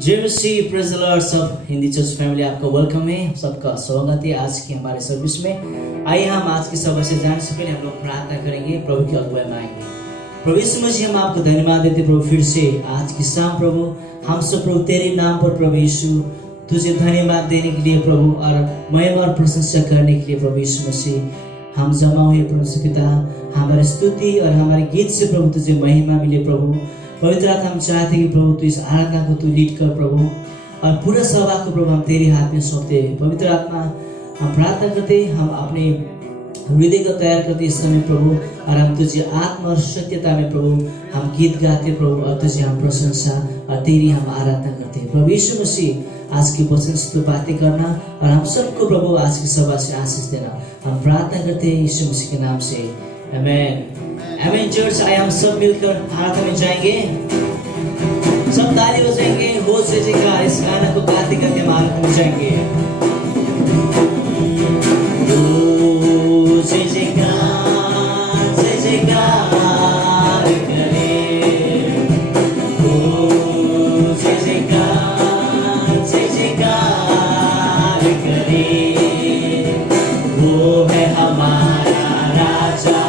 JMC praise the Lord सब Hindi church family, आपका welcome है। सबका स्वागत है आज की हमारे सर्विस में। आइए हम आज की सभा से जाने से पहले हम लोग प्रार्थना करेंगे, प्रभु की अगुवाई मांगेंगे। प्रभु यीशु मसीह, हम आपको धन्यवाद देते प्रभु, फिर से आज की शाम प्रभु हम सब प्रभु तेरे नाम पर प्रभु यीशु तुझे धन्यवाद देने के लिए प्रभु और महिमा और प्रशंसा करने के लिए प्रभु यीशु मसीह हम जमा हुए प्रभु पिता, हमारी स्तुति और हमारे गीत से प्रभु तुझे महिमा मिले प्रभु। पवित्र आत्मा, हम चाहते हैं कि प्रभु तू इस आराधना को तू लीड कर प्रभु, और पूरा सभा को प्रभु हम तेरे हाथ में सौंपते हैं। पवित्र आत्मा, हम प्रार्थना करते, हम अपने हृदय को तैयार करते इस समय प्रभु, और हम तुझे आत्मा और सत्यता में प्रभु हम गीत गाते प्रभु, और तुझे हम प्रशंसा और तेरी हम आराधना करते हैं। प्रभु यीशु मसीह, आज की वचन से तू बातें करना और हम सबको प्रभु आज की सभा से आशीष देना, हम प्रार्थना करते हैं यीशु मसीह के नाम से, आमीन। आमीन। चर्च, आए हम सब मिलकर आराधना में जाएंगे, सब ताली बजाएंगे, होश से जयकार इस गाना को गाते करके हम आराधना में जाएंगे। जय जयकार, जय जयकार करे, जय जयकार, जय जयकार करे, वो है हमारा राजा,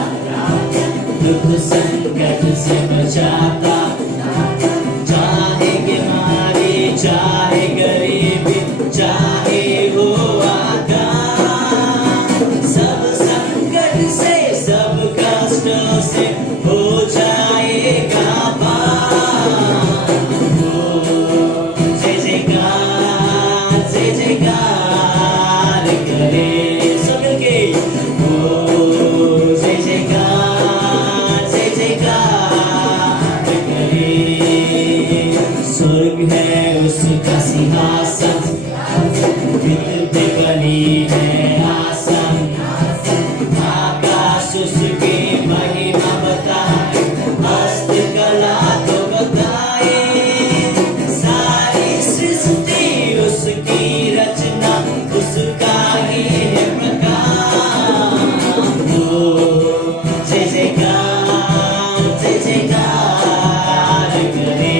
दुख संकट से बचाता, चाहे बीमारी चाहे गरीबी चाहे हो आका, सब संकट से सब कष्टों से हो जाएगा पार। जय जयकार, जय जयकार करे, सब मिलके जय जयकार, जय जयकार करे। स्वर्ग है उसका सिंहासन, पृथ्वी पे बनी है आसन, आकाश उसकी महिमा बताए, हस्तकला तो बताए, सारी सृष्टि उसकी रचना, उसका ही है प्रकाश। जय जयकार, जय जयकार करे,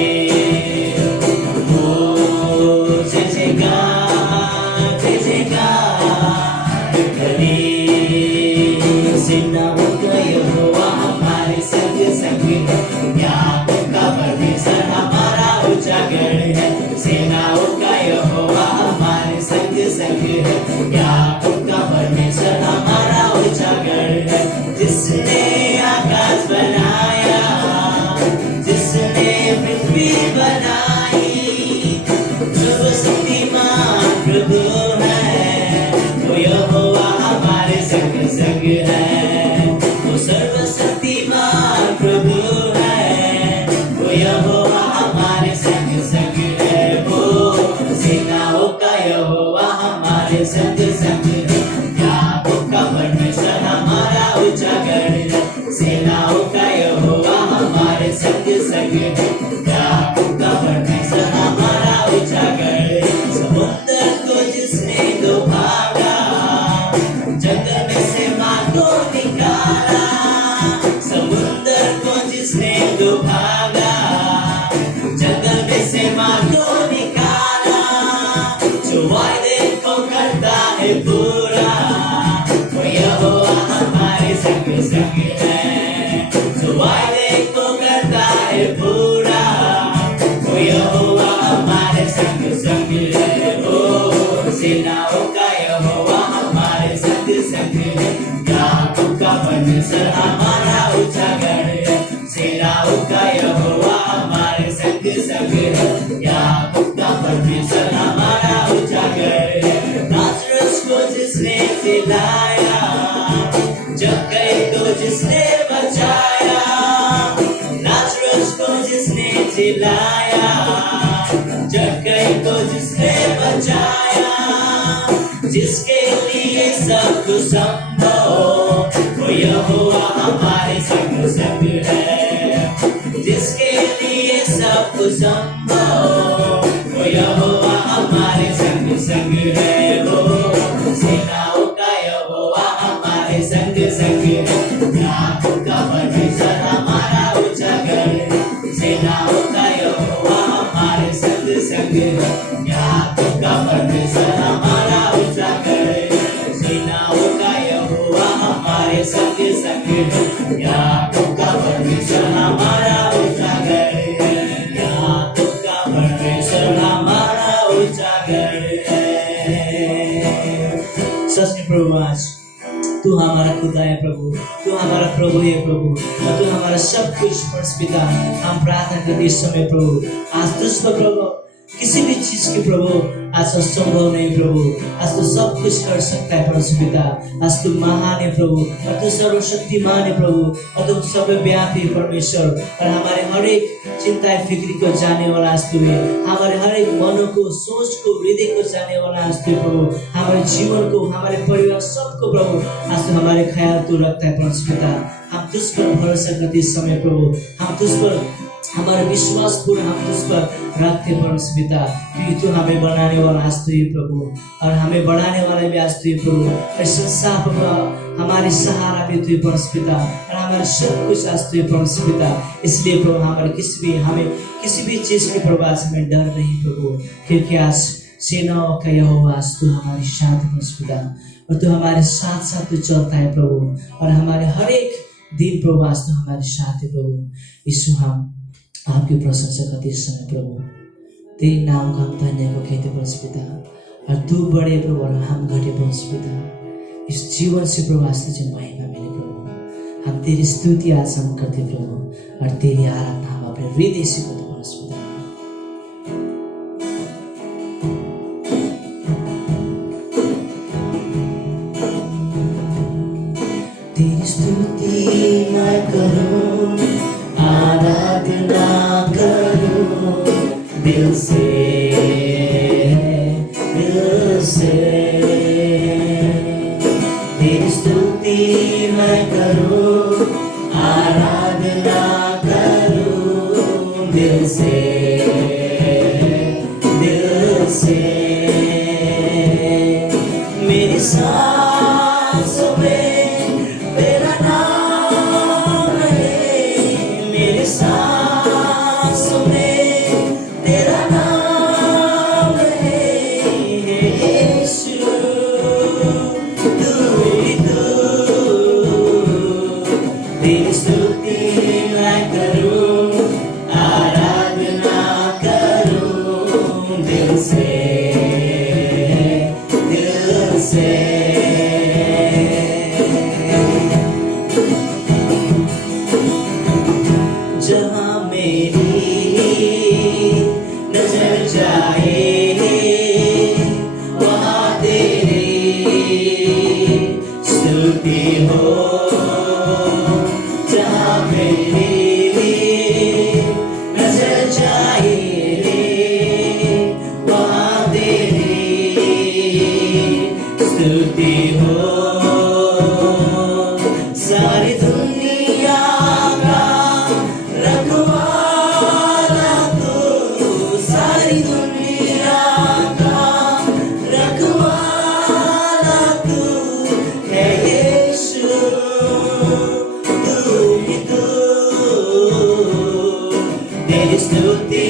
जय जयकार, जय जयकार करे। सेनाओं का यहोवा हमारे संग संग है, याकूब का परमेश्वर हमारा उजागर है। सेनाओं का यहोवा हमारे संग संग है, याकूब का परमेश्वर हमारा उजागर है। जिसने आकाश बनाया, जिसने पृथ्वी बनाई, सर्वशक्तिमान प्रभु है, वो यहोवा हमारे संग संग है, वो सर्वशक्तिमान प्रभु है, वो यहोवा हमारे संग संग है, वो सेनाओं का यहोवा हमारे संग संग है, याकूब का परमेश्वर हमारा उजागर है। सेनाओं का यहोवा हमारे संग संग है, याकूब का परमेश्वर हमारा उजागर है। समुद्र को जिसने दो भागा, जंगल में से मार को निकाला, समुद्र को जिसने दो भागा, जंगल में से मार को निकाला, जो वायदे को करता है पूरा, वो यहोवा हमारे संग संग है, जो वायदे को करता है पूरा, वो यहोवा हमारे संग संग है। ओ सेनाओं का यहोवा हमारे संग संग है, याकूब का परमेश्वर हमारा उजागर है। सेनाओं का यहोवा हमारे संग संग है, याकूब का परमेश्वर हमारा उजागर है। लाजरस को जिसने जिलाया, जक्कई को जिसने बचाया, लाजरस को जिसने जिलाया, जक्कई को जिसने बचाया, जिसके लिए सब कुछ संभव, वो यहोवा हमारे संग संग है, जिसके लिए सब कुछ संभव, वो यहोवा हमारे संग संग है। वो सेनाओं का यहोवा हमारे संग संग है, याकूब का परमेश्वर हमारा उजागर है। सेनाओं का यहोवा हमारे संग संग संग है। याकूब का परमेश्वर हमारा उजागर है। सेनाओं का यहोवा हमारे संग संग है। याकूब का परमेश्वर हमारा उजागर है। याकूब का परमेश्वर हमारा उजागर है। सच में प्रभु आज तू हमारा खुदा है प्रभु, तू हमारा प्रभु है प्रभु, और तू हमारा सब कुछ परम पिता। हम प्रार्थना करते इस समय प्रभु, आज तुझ पर प्रभु किसी भी चीज की प्रभु आज असंभव नहीं प्रभु। आज तू सब कुछ कर सकता है परम पिता। आज तू महान है प्रभु, और तू सर्वशक्तिमान है प्रभु, और तू सर्वव्यापी परमेश्वर। और हमारे हर एक चिंता फिक्री को जाने वाला आज तू है। हमारे हर एक मनों को, सोच को, हृदय को जाने वाला आज तू प्रभु। हमारे जीवन को, हमारे परिवार सबको प्रभु आज तू हमारे ख्याल तू रखता है परम पिता। हम तुझ पर भरोसा करते इस समय प्रभु, हम तुझ पर हमारा विश्वास पूर्ण हम तुझ पर रखते परम पिता, क्योंकि तू हमें बनाने वाला आज तू ही प्रभु, और हमें बढ़ाने वाला भी आज तू ही प्रभु। और संसार प्रभु हमारे सहारा भी तू ही परम पिता, और हमारे सब कुछ आज तू ही परम पिता। इसलिए प्रभु हमें किसी भी चीज के प्रभु आज हमें डर नहीं प्रभु, क्योंकि आज सेनाओं का यहोवा आज तू हमारी साथ परम पिता, और तू हमारे साथ साथ तू चलता है प्रभु, और हमारे हर एक दिन प्रभु आज तू हमारे साथ है प्रभु। यीशु हम आपकी प्रशंसा करते इस समय प्रभु, तेरे नाम का हम धन्य को कहते परम पिता, और तू बड़े प्रभु और हम घटे परम पिता। इस जीवन से प्रभु आज तुझे महिमा मिले प्रभु। हम तेरी स्तुति आज हम करते प्रभु, और तेरी आराधना हम अपने हृदय से करते परम पिता। तेरी स्तुति मैं करूं, आराधना करूं दिल से, दिल से। तेरी स्तुति मैं करूं, आराधना करूं दिल से, दिल से। मेरी सांसों में तेरा नाम है, मेरी सांसों में तेरा नाम है। यीशु तू ही तू, तेरी स्तुति मैं करूं, आराधना करूं दिल से, दिल से। जहाँ मेरी नजर जाए वहाँ तेरी स्तुति हो। जहाँ मेरी नजर जाए वहाँ तेरी स्तुति हो। सारी दुनिया का रखवाला तू, सारी दुनिया का रखवाला तू है यीशु, तू ही तू। तेरी स्तुति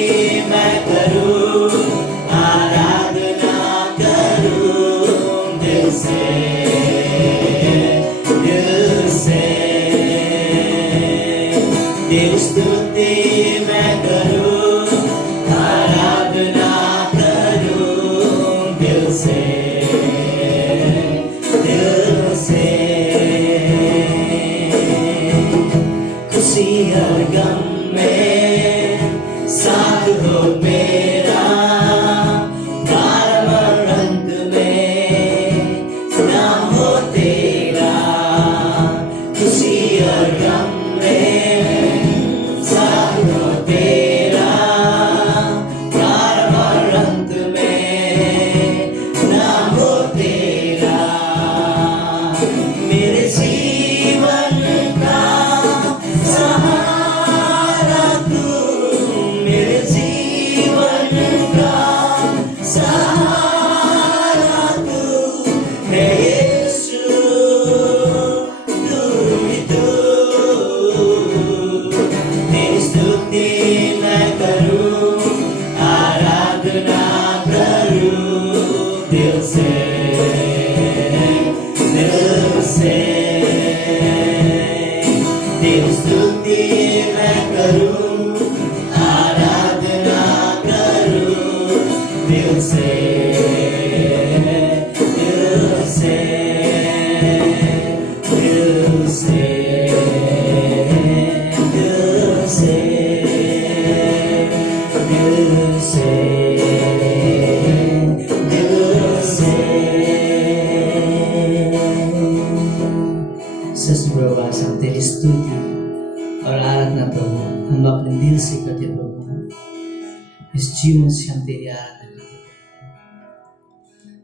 इस जीवन से हम तेरी आराधना करते हैं।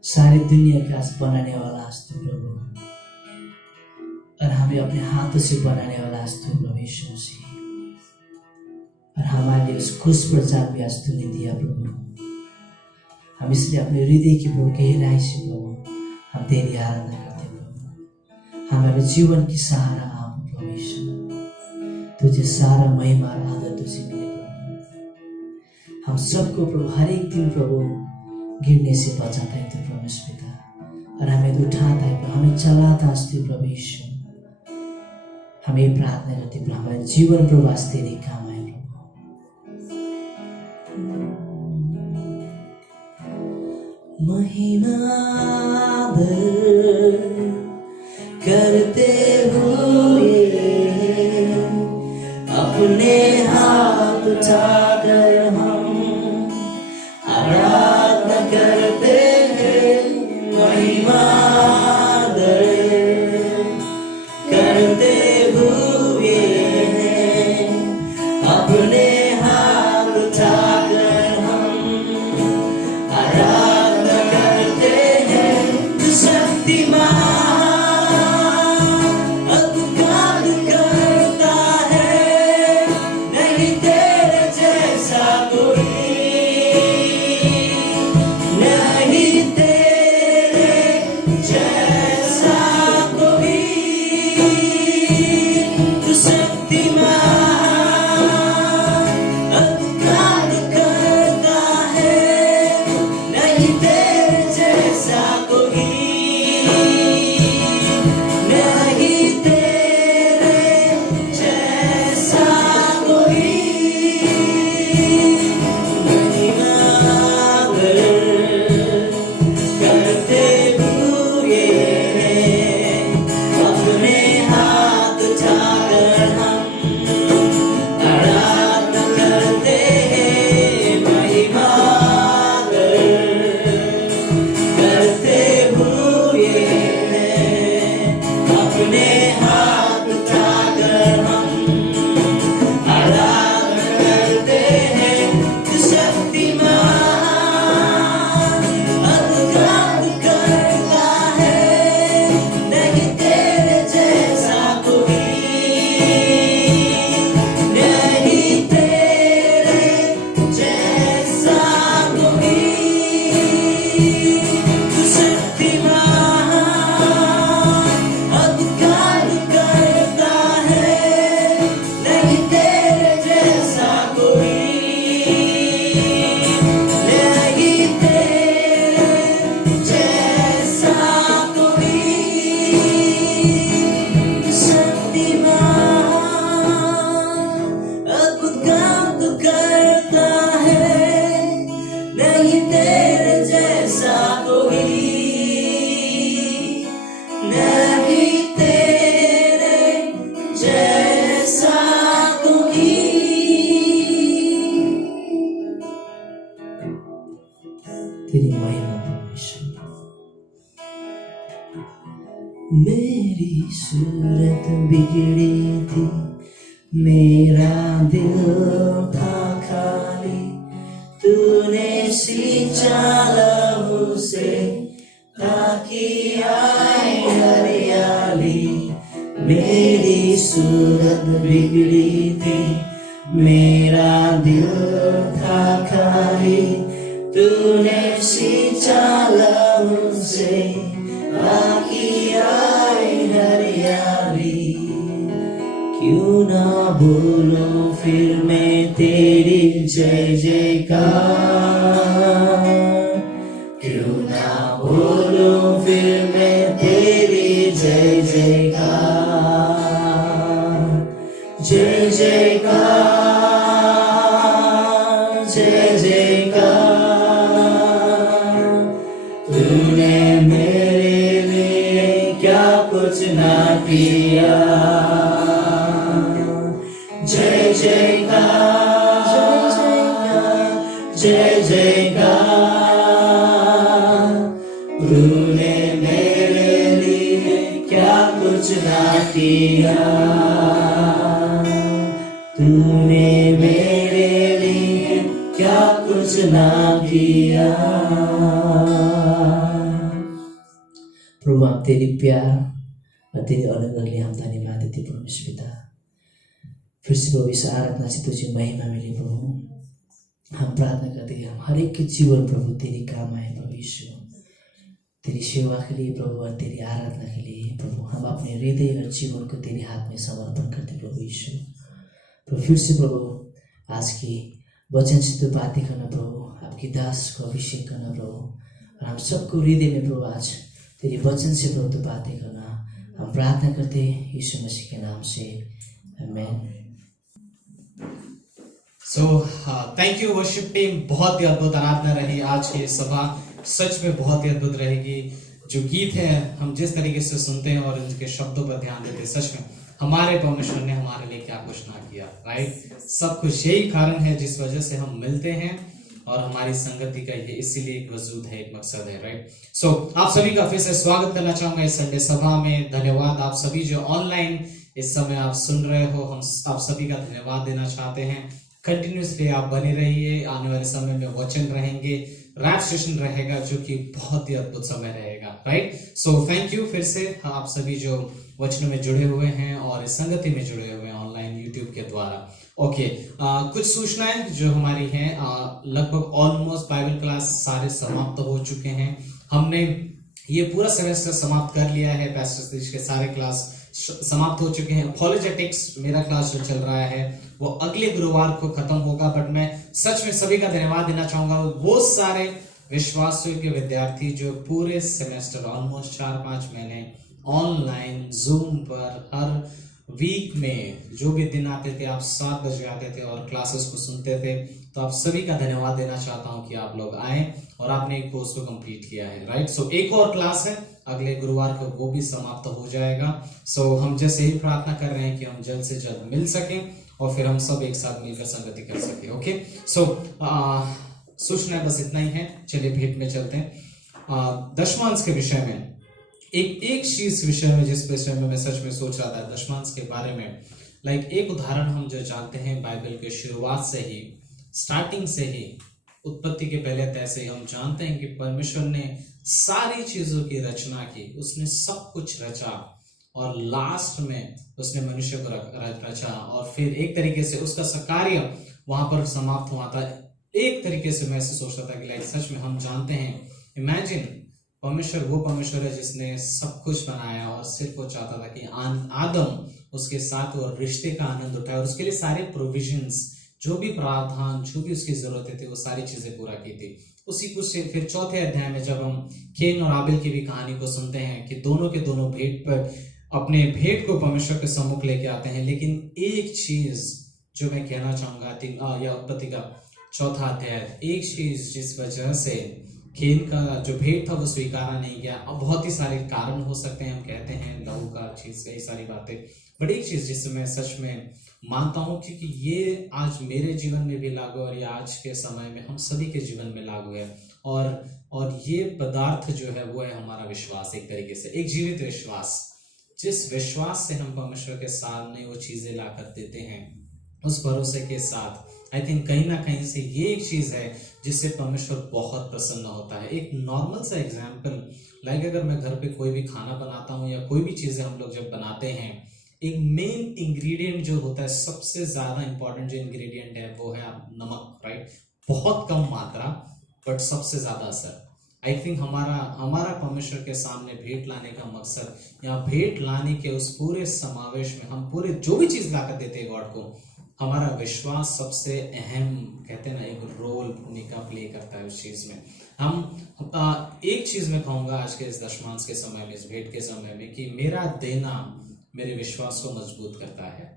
सारी दुनिया का आज बनाने वाला आज तू प्रभु, और हमें अपने हाथों से बनाने वाला आज तू प्रभु यीशु मसीह, और हमारे लिए उस क्रूस पर जान भी आज तूने दिया प्रभु। हम इसलिए अपने हृदय की प्रभु गहराई से प्रभु हम तेरी आराधना करते हैं प्रभु। हमारे जीवन की सहारा आप प्रभु यीशु, तुझे सारा महिमा और आदर तुझे मिले प्रभु। हम सबको प्रभु हर एक दिन प्रभु गिरने से बचाता है तू परमेश्वर पिता, और हमें उठाता है प्रभु, हमें चलाता है तू प्रभु यीशु। हमें प्रार्थना करते प्रभु हमारे जीवन प्रभु आज तेरे काम आए प्रभु। महिमा करते हुए अपने हाथ उठाकर हम आराधना करते हैं। महिमा करते हुए अपने हाथ उठाकर हम आराधना करते हैं। शक्तिमान अद्भुत करता है, नहीं तेरे जैसा कोई, नहीं तेरे जैसा कोई। तू शक्तिमान अद्भुत करता है, नहीं तेरे जैसा कोई, नहीं तेरे जैसा कोई। महिमा करते हुए अपने हाथ उठाकर हम आराधना करते हैं। महिमा करते हुए अपने हाथ उठाकर हम आराधना करते हैं। तू शक्तिमान अद्भुत करता है, नहीं तेरे जैसा कोई, नहीं तेरे जैसा कोई। तू शक्तिमान अद्भुत करता है, नहीं तेरे जैसा कोई, नहीं तेरे जैसा कोई। शक्तिमान अद्भुत करता है, नहीं तेरे जैसा कोई, नहीं तेरे जैसा कोई। तेरी महिमा परमेश्वर। मेरी सूरत बिगड़ी थी, मेरा दिल था खाली, तूने सींचा लहू से ताकि आए हरियाली। मेरी सूरत बिगड़ी थी, मेरा दिल था खाली, तूने सींचा लहू से ताकि आए हरियाली। क्यों ना बोलूं फिर मैं तेरी जय जयकार, क्यों ना बोलूं फिर मैं तेरी जय जयकार। जय जयकार, जय जयकार। तूने मेरे लिए क्या कुछ ना किया। जय जयकार, जय जयकार। तूने मेरे लिए क्या कुछ ना किया। तूने मेरे लिए क्या कुछ ना किया। प्रभु हम तेरी प्यार और तेरे अनुग्रह के लिए हम धन्यवाद देते परमेश्वर पिता। फिर से प्रभु इस आराधना से तुझे महिमा मिले प्रभु। हम प्रार्थना करते हैं हम हर एक के जीवन प्रभु तेरी काम आए प्रभु यीशु। तेरी सेवा के लिए प्रभु और तेरी आराधना के लिए प्रभु हम अपने हृदय और जीवन को तेरे हाथ में समर्पण करते प्रभु यीशु। प्रभु फिर से प्रभु आज की वचन से तो बातें करना प्रभु, आपकी दास को अभिषेक करना प्रभु, और हम सबको हृदय में प्रभु आज तेरे वचन से प्रभु तो बातें करना हम प्रार्थना करते हैं यीशु मसीह के नाम से, आमीन। Thank you worship team. बहुत ही अद्भुत आराधना रही आज की सभा, सच में बहुत ही अद्भुत रहेगी। जो गीत है हम जिस तरीके से सुनते हैं और उनके शब्दों पर ध्यान देते हैं, सच में हमारे परमेश्वर ने हमारे लिए क्या कुछ ना किया, राइट। सब कुछ यही कारण है जिस वजह से हम मिलते हैं और हमारी संगति का ये इसीलिए एक वजूद है, एक मकसद है, राइट। सो आप सभी का फिर से स्वागत करना चाहूंगा इस संडे सभा में। धन्यवाद आप सभी जो ऑनलाइन इस समय आप सुन रहे हो, हम आप सभी का धन्यवाद देना चाहते हैं। कंटिन्यूसली आप बने रहिए, आने वाले समय में वचन रहेंगे, रैप सेशन रहेगा जो कि बहुत ही अद्भुत समय रहेगा, राइट। सो थैंक यू फिर से आप सभी जो वचनों में जुड़े हुए हैं और इस संगति में जुड़े हुए हैं ऑनलाइन यूट्यूब के द्वारा। ओके, कुछ सूचनाएं जो हमारी हैं, लगभग ऑलमोस्ट बाइबल क्लास सारे समाप्त हो चुके हैं। हमने ये पूरा सेमेस्टर समाप्त कर लिया है, पैस्टर सतीश के सारे क्लास समाप्त हो चुके हैं। अपोलोजेटिक्स मेरा क्लास जो चल रहा है वो अगले गुरुवार को खत्म होगा, बट मैं सच में सभी का धन्यवाद देना चाहूंगा वो सारे विश्वासियों के विद्यार्थी जो पूरे सेमेस्टर ऑलमोस्ट 4-5 महीने ऑनलाइन जूम पर हर वीक में जो भी दिन आते थे, आप 7 बजे आते थे और क्लासेस को सुनते थे। तो आप सभी का धन्यवाद देना चाहता हूं कि आप लोग आए और आपने एक कोर्स को कंप्लीट किया है, राइट। सो एक और क्लास है अगले गुरुवार को, वो भी समाप्त हो जाएगा। सो हम जैसे ही प्रार्थना कर रहे हैं कि हम जल्द से जल्द मिल सकें और फिर हम सब एक साथ मिलकर संगति कर सके। ओके, सो सूचना बस इतना ही है। चलिए भेंट में चलते हैं। दशमांश के विषय में एक चीज विषय में जिस विषय में मैं सच में सोच रहा था दशमांश के बारे में, लाइक एक उदाहरण हम जो जानते हैं बाइबल के शुरुआत से ही, स्टार्टिंग से ही, उत्पत्ति के पहले तैसे ही हम जानते हैं कि परमेश्वर ने सारी चीजों की रचना की, उसने सब कुछ रचा और लास्ट में उसने मनुष्य को रचा और फिर एक तरीके से उसका कार्य वहां पर समाप्त हुआ था। एक तरीके से मैं ऐसे सोचता था कि लाइक सच में हम जानते हैं, इमेजिन परमेश्वर वो परमेश्वर है जिसने सब कुछ बनाया और सिर्फ वो चाहता था कि आदम उसके साथ वो रिश्ते का आनंद उठाए और उसके लिए सारे प्रोविजंस, जो भी प्रावधान, जो भी उसकी जरूरतें थी, वो सारी चीजें पूरा की थी। उसी कुछ से फिर चौथे अध्याय में जब हम केन और आबिल की भी कहानी को सुनते हैं कि दोनों के दोनों भेंट पर अपने भेंट को परमेश्वर के सम्मुख लेके आते हैं, लेकिन एक चीज जो मैं कहना चाहूंगा या उत्पत्ति का चौथा अध्याय, एक चीज जिस वजह से केन का जो भेंट था वो स्वीकारा नहीं गया। अब बहुत ही सारे कारण हो सकते हैं, हम कहते हैं लहू का चीज, कई सारी बातें, बट एक चीज जिससे मैं सच में मानता हूं क्योंकि ये आज मेरे जीवन में भी लागू है और ये आज के समय में हम सभी के जीवन में लागू है। और ये पदार्थ जो है वो है हमारा विश्वास, एक तरीके से एक जीवित विश्वास, जिस विश्वास से हम परमेश्वर के सामने वो चीजें ला कर देते हैं, उस भरोसे के साथ आई थिंक कहीं ना कहीं से ये एक चीज है जिससे परमेश्वर बहुत प्रसन्न होता है। एक नॉर्मल सा एग्जाम्पल, लाइक अगर मैं घर पे कोई भी खाना बनाता हूँ या कोई भी चीजें हम लोग जब बनाते हैं, एक मेन इंग्रेडिएंट जो होता है, सबसे ज्यादा इंपॉर्टेंट जो इंग्रेडिएंट है वो है नमक, राइट। बहुत कम मात्रा बट सबसे ज्यादा असर। आई थिंक हमारा परमेश्वर के सामने भेंट लाने का मकसद या भेंट लाने के उस पूरे समावेश में हम पूरे जो भी चीज लाकर देते हैं गॉड को, हमारा विश्वास सबसे अहम, कहते हैं ना, एक रोल, भूमिका प्ले करता है उस चीज में। हम एक चीज मैं कहूंगा आज के इस दशमांश के समय में, इस भेंट के समय में, कि मेरा देना मेरे विश्वास को मजबूत करता है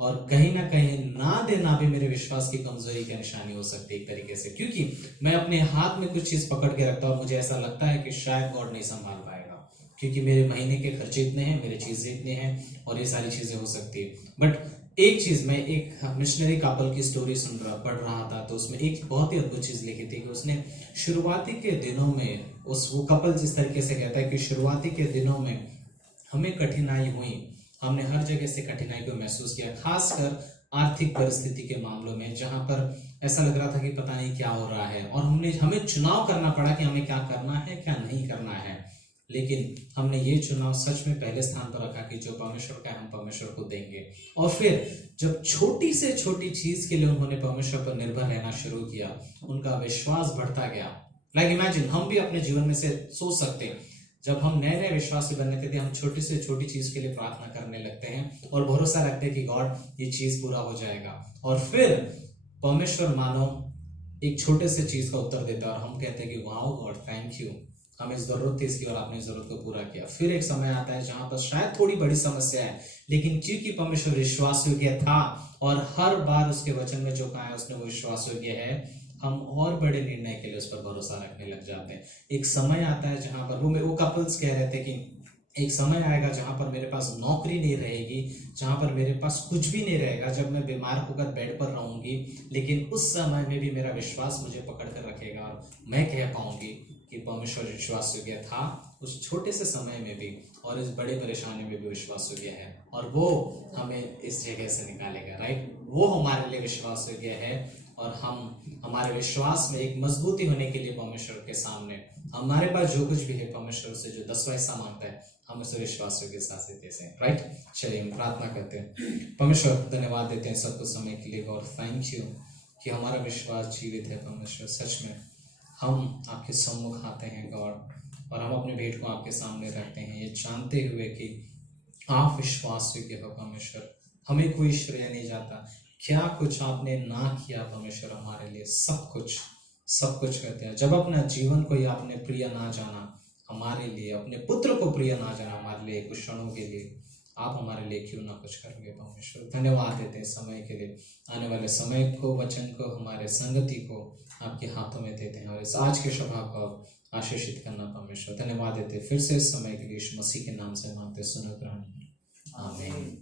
और कहीं ना कहीं ना देना भी मेरे विश्वास की कमजोरी की निशानी हो सकती है एक तरीके से, क्योंकि मैं अपने हाथ में कुछ चीज पकड़ के रखता हूँ और मुझे ऐसा लगता है कि शायद गॉड नहीं संभाल पाएगा क्योंकि मेरे महीने के खर्चे इतने हैं, मेरे चीजें इतने हैं और ये सारी चीजें हो सकती है। बट एक चीज, मैं एक मिशनरी कपल की स्टोरी पढ़ रहा था, तो उसमें एक बहुत ही अद्भुत चीज लिखी थी कि उसने शुरुआती के दिनों में, वो कपल जिस तरीके से कहता है कि शुरुआती के दिनों में हमें कठिनाई हुई, हमने हर जगह से कठिनाई को महसूस किया, खासकर आर्थिक परिस्थिति के मामलों में, जहां पर ऐसा लग रहा था कि पता नहीं क्या हो रहा है, और हमें चुनाव करना पड़ा कि हमें क्या करना है क्या नहीं करना है। लेकिन हमने ये चुनाव सच में पहले स्थान पर रखा कि जो परमेश्वर का हम परमेश्वर को देंगे। और फिर जब छोटी से छोटी चीज के लिए उन्होंने परमेश्वर पर निर्भर रहना शुरू किया, उनका विश्वास बढ़ता गया। लाइक इमेजिन, हम भी अपने जीवन में से सोच सकते हैं, जब हम नए नए विश्वासी बनने थे हम छोटी से छोटी चीज के लिए प्रार्थना करने लगते हैं और भरोसा रखते हैं कि गॉड ये चीज पूरा हो जाएगा, और फिर परमेश्वर मानो एक छोटे से चीज का उत्तर देता है और हम कहते हैं कि वाओ गॉड थैंक यू, हमें जरूरत थी इसकी और आपने जरूरत को पूरा किया। फिर एक समय आता है जहां पर शायद थोड़ी बड़ी समस्या है, लेकिन क्योंकि परमेश्वर विश्वास योग्य था और हर बार उसके वचन में जो कहा है उसने वो विश्वास योग्य है, हम और बड़े निर्णय के लिए उस पर भरोसा रखने लग जाते हैं। एक समय आता है जहां पर वो कपल्स कह रहे थे कि एक समय आएगा जहां पर मेरे पास नौकरी नहीं रहेगी, जहां पर मेरे पास कुछ भी नहीं रहेगा, जब मैं बीमार होकर बेड पर रहूंगी, लेकिन उस समय में भी मेरा विश्वास मुझे पकड़ कर रखेगा और मैं कह पाऊंगी कि परमेश्वर विश्वास योग्य था उस छोटे से समय में भी और इस बड़े परेशानी में भी विश्वास योग्य है, और वो हमें इस जगह से निकालेगा। राइट, वो हमारे लिए विश्वास योग्य है, और हम हमारे विश्वास में एक मजबूती होने के लिए परमेश्वर के सामने हमारे पास जो कुछ भी है परमेश्वर से जो 10वां हिस्सा मांगता है, हम उसे विश्वास के साथ देते हैं। राइट, चलिए हम प्रार्थना करते हैं। परमेश्वर धन्यवाद देते हैं सब कुछ समय के लिए, और थैंक यू कि हमारा विश्वास जीवित है। परमेश्वर सच में हम आपके सम्मुख आते हैं गॉड, और हम अपने भेंट को आपके सामने रखते हैं ये जानते हुए कि आप विश्वास योग्य हो परमेश्वर, हमें कोई श्रेय नहीं जाता। क्या कुछ आपने ना किया परमेश्वर हमारे लिए, सब कुछ करते हैं। जब अपना जीवन को ही आपने प्रिय ना जाना हमारे लिए, अपने पुत्र को प्रिय ना जाना हमारे लिए कुछ क्षणों के लिए, आप हमारे लिए क्यों ना कुछ करोगे परमेश्वर। धन्यवाद देते हैं समय के लिए, आने वाले समय को, वचन को, हमारे संगति को आपके हाथों में देते हैं, और इस आज के सभा को आशीषित करना परमेश्वर। धन्यवाद देते फिर से इस समय के लिए यीशु मसीह के नाम से मांगते, सुनो ग्रहण, आमीन।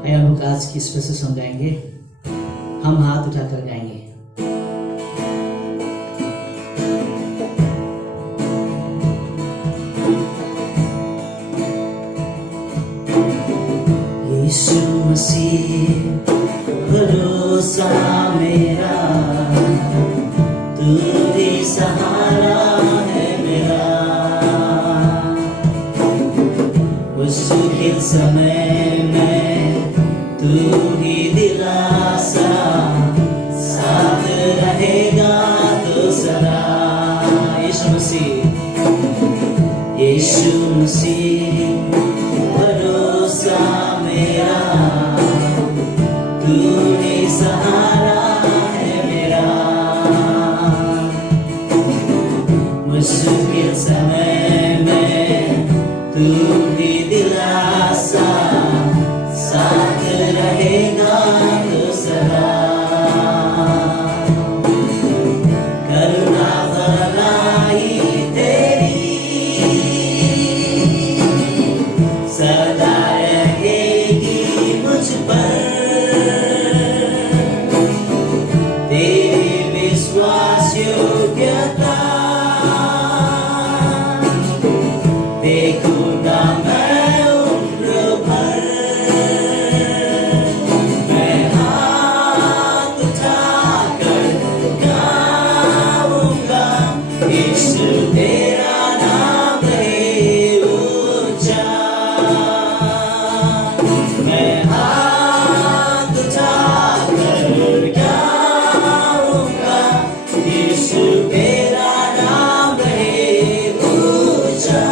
आइए हम लोग आज की स्पेशल सॉन्ग गाएंगे, हम हाथ उठाकर गाएंगे। यीशु मसीह भरोसा मेरा, तू ही सहारा है मेरा, मुश्किल समय में तू ही दिलासा, साथ रहेगा तो सदा। यीशु मसीह भरोसा मेरा, तू ही सहारा है मेरा, मुश्किल समय में तू ही दिलासा, साथ रहेगा तो सदा। करुणा भलाई तेरी सदा रहेगी मुझ पर, तेरी विश्वास योग्यता देखूंगा मैं उम्र भर। मैं हाथ उठाकर गाऊंगा, यीशु तेरा नाम है ऊंचा। मैं हाथ उठाकर गाऊंगा, यीशु तेरा नाम है ऊंचा।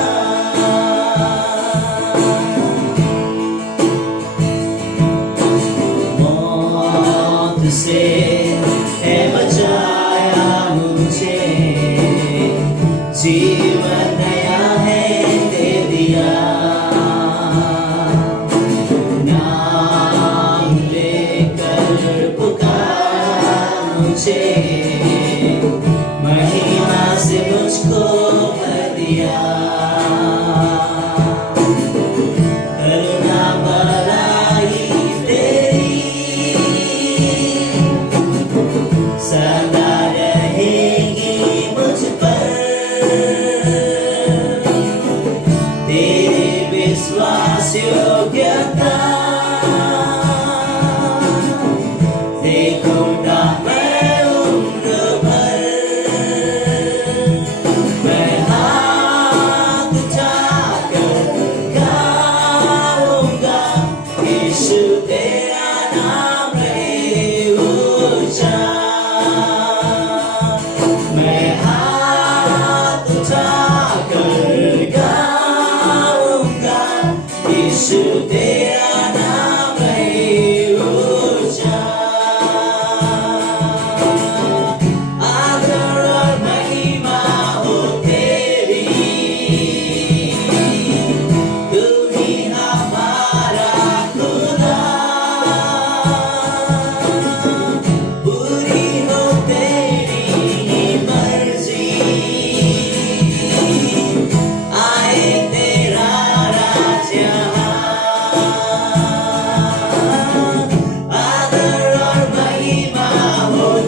मौत से है बचाया मुझे, जीवन नया है दे दिया। नाम लेकर पुकार मुझे, महिमा से मुझको भर दिया। करुणा भलाई तेरी सदा रहेगी मुझ पर, तेरी विश्वास योग्यता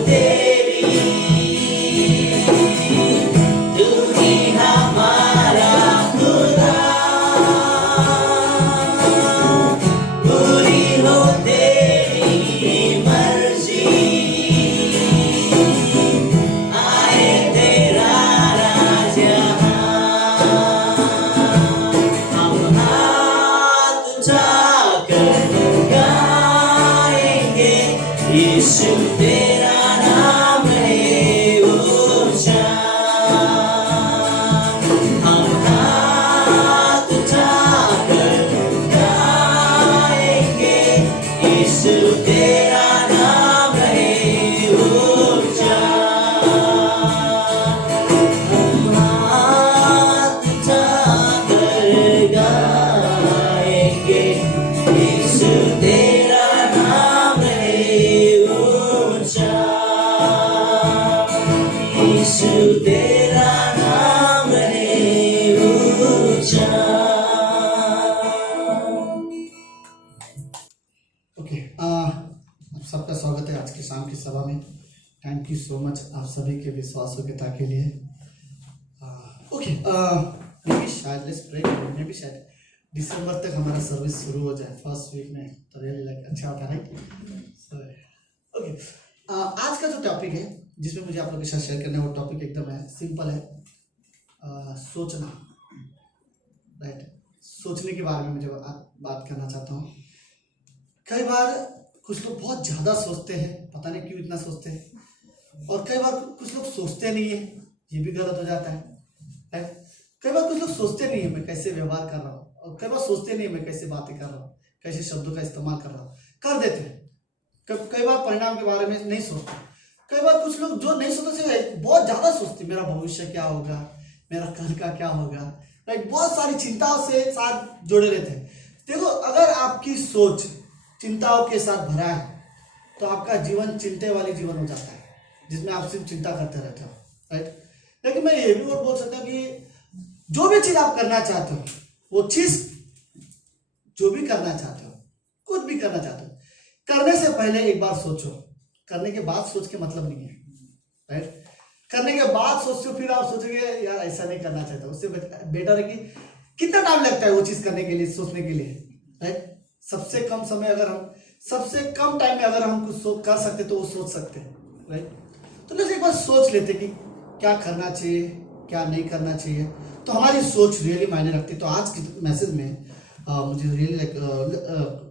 तेरी, तू ही हमारा खुदा, पूरी हो तेरी मर्जी, आए तेरा राज यहाँ। हम हाथ उठाकर गाएंगे, यीशु तेरा नाम है ऊंचा। हम हाथ उठाकर गाएंगे, यीशु तेरा नाम है ऊंचा। हम हाथ उठाकर गाएंगे, यीशु तेरा नाम है ऊंचा, यीशु तेरा नाम है ऊंचा। ओके आप सबका स्वागत है आज की शाम की सभा में। थैंक यू सो मच आप सभी के विश्वासयोग्यता के लिए। ओके मे बी शायद लेट्स प्रे, मे बी शायद दिसंबर तक हमारा सर्विस शुरू हो जाए फर्स्ट वीक में, तो रियली लाइक अच्छा होता है, राइट। ओके आज का जो टॉपिक है जिसमें मुझे आप लोगों के साथ शेयर करना है वो टॉपिक एकदम है सिंपल है, सोचना, राइट। सोचने के बारे में मुझे बात करना चाहता हूँ। कई बार कुछ लोग बहुत ज़्यादा सोचते हैं, पता नहीं क्यों इतना सोचते हैं, और कई बार कुछ लोग सोचते नहीं है, ये भी गलत हो जाता है, राइट। कई बार कुछ लोग सोचते नहीं है मैं कैसे व्यवहार कर रहा हूँ, और कई बार सोचते नहीं है मैं कैसे बातें कर रहा हूँ, कैसे शब्दों का इस्तेमाल कर रहा हूँ, कर देते हैं। कई बार परिणाम के बारे में नहीं सोचते। कई बार कुछ लोग जो नहीं सोचते बहुत ज़्यादा सोचते, मेरा भविष्य क्या होगा, मेरा कल का क्या होगा, राइट। बहुत सारी चिंताओं से साथ जुड़े रहते हैं। देखो अगर आपकी सोच चिंताओं के साथ भरा है तो आपका जीवन चिंता वाली जीवन हो जाता है, जिसमें आप सिर्फ चिंता करते रहते हो, राइट। लेकिन मैं ये भी और बोल सकता हूँ कि जो भी चीज़ आप करना चाहते हो, वो चीज़ जो भी करना चाहते हो, कुछ भी करना चाहते हो, करने से पहले एक बार सोचो। करने के बाद सोच के मतलब नहीं है, राइट। करने के बाद सोचो फिर आप सोचोगे यार ऐसा नहीं करना चाहता, उससे बेटर है कि कितना टाइम लगता है वो चीज़ करने के लिए, सोचने के लिए, राइट। सबसे कम समय अगर हम सबसे कम टाइम में अगर हम कुछ कर सकते तो वो सोच सकते हैं, राइट। तो लेकिन एक बार सोच लेते कि क्या करना चाहिए क्या नहीं करना चाहिए, तो हमारी सोच रियली मायने रखती है। तो आज की मैसेज में मुझे रियली लाइक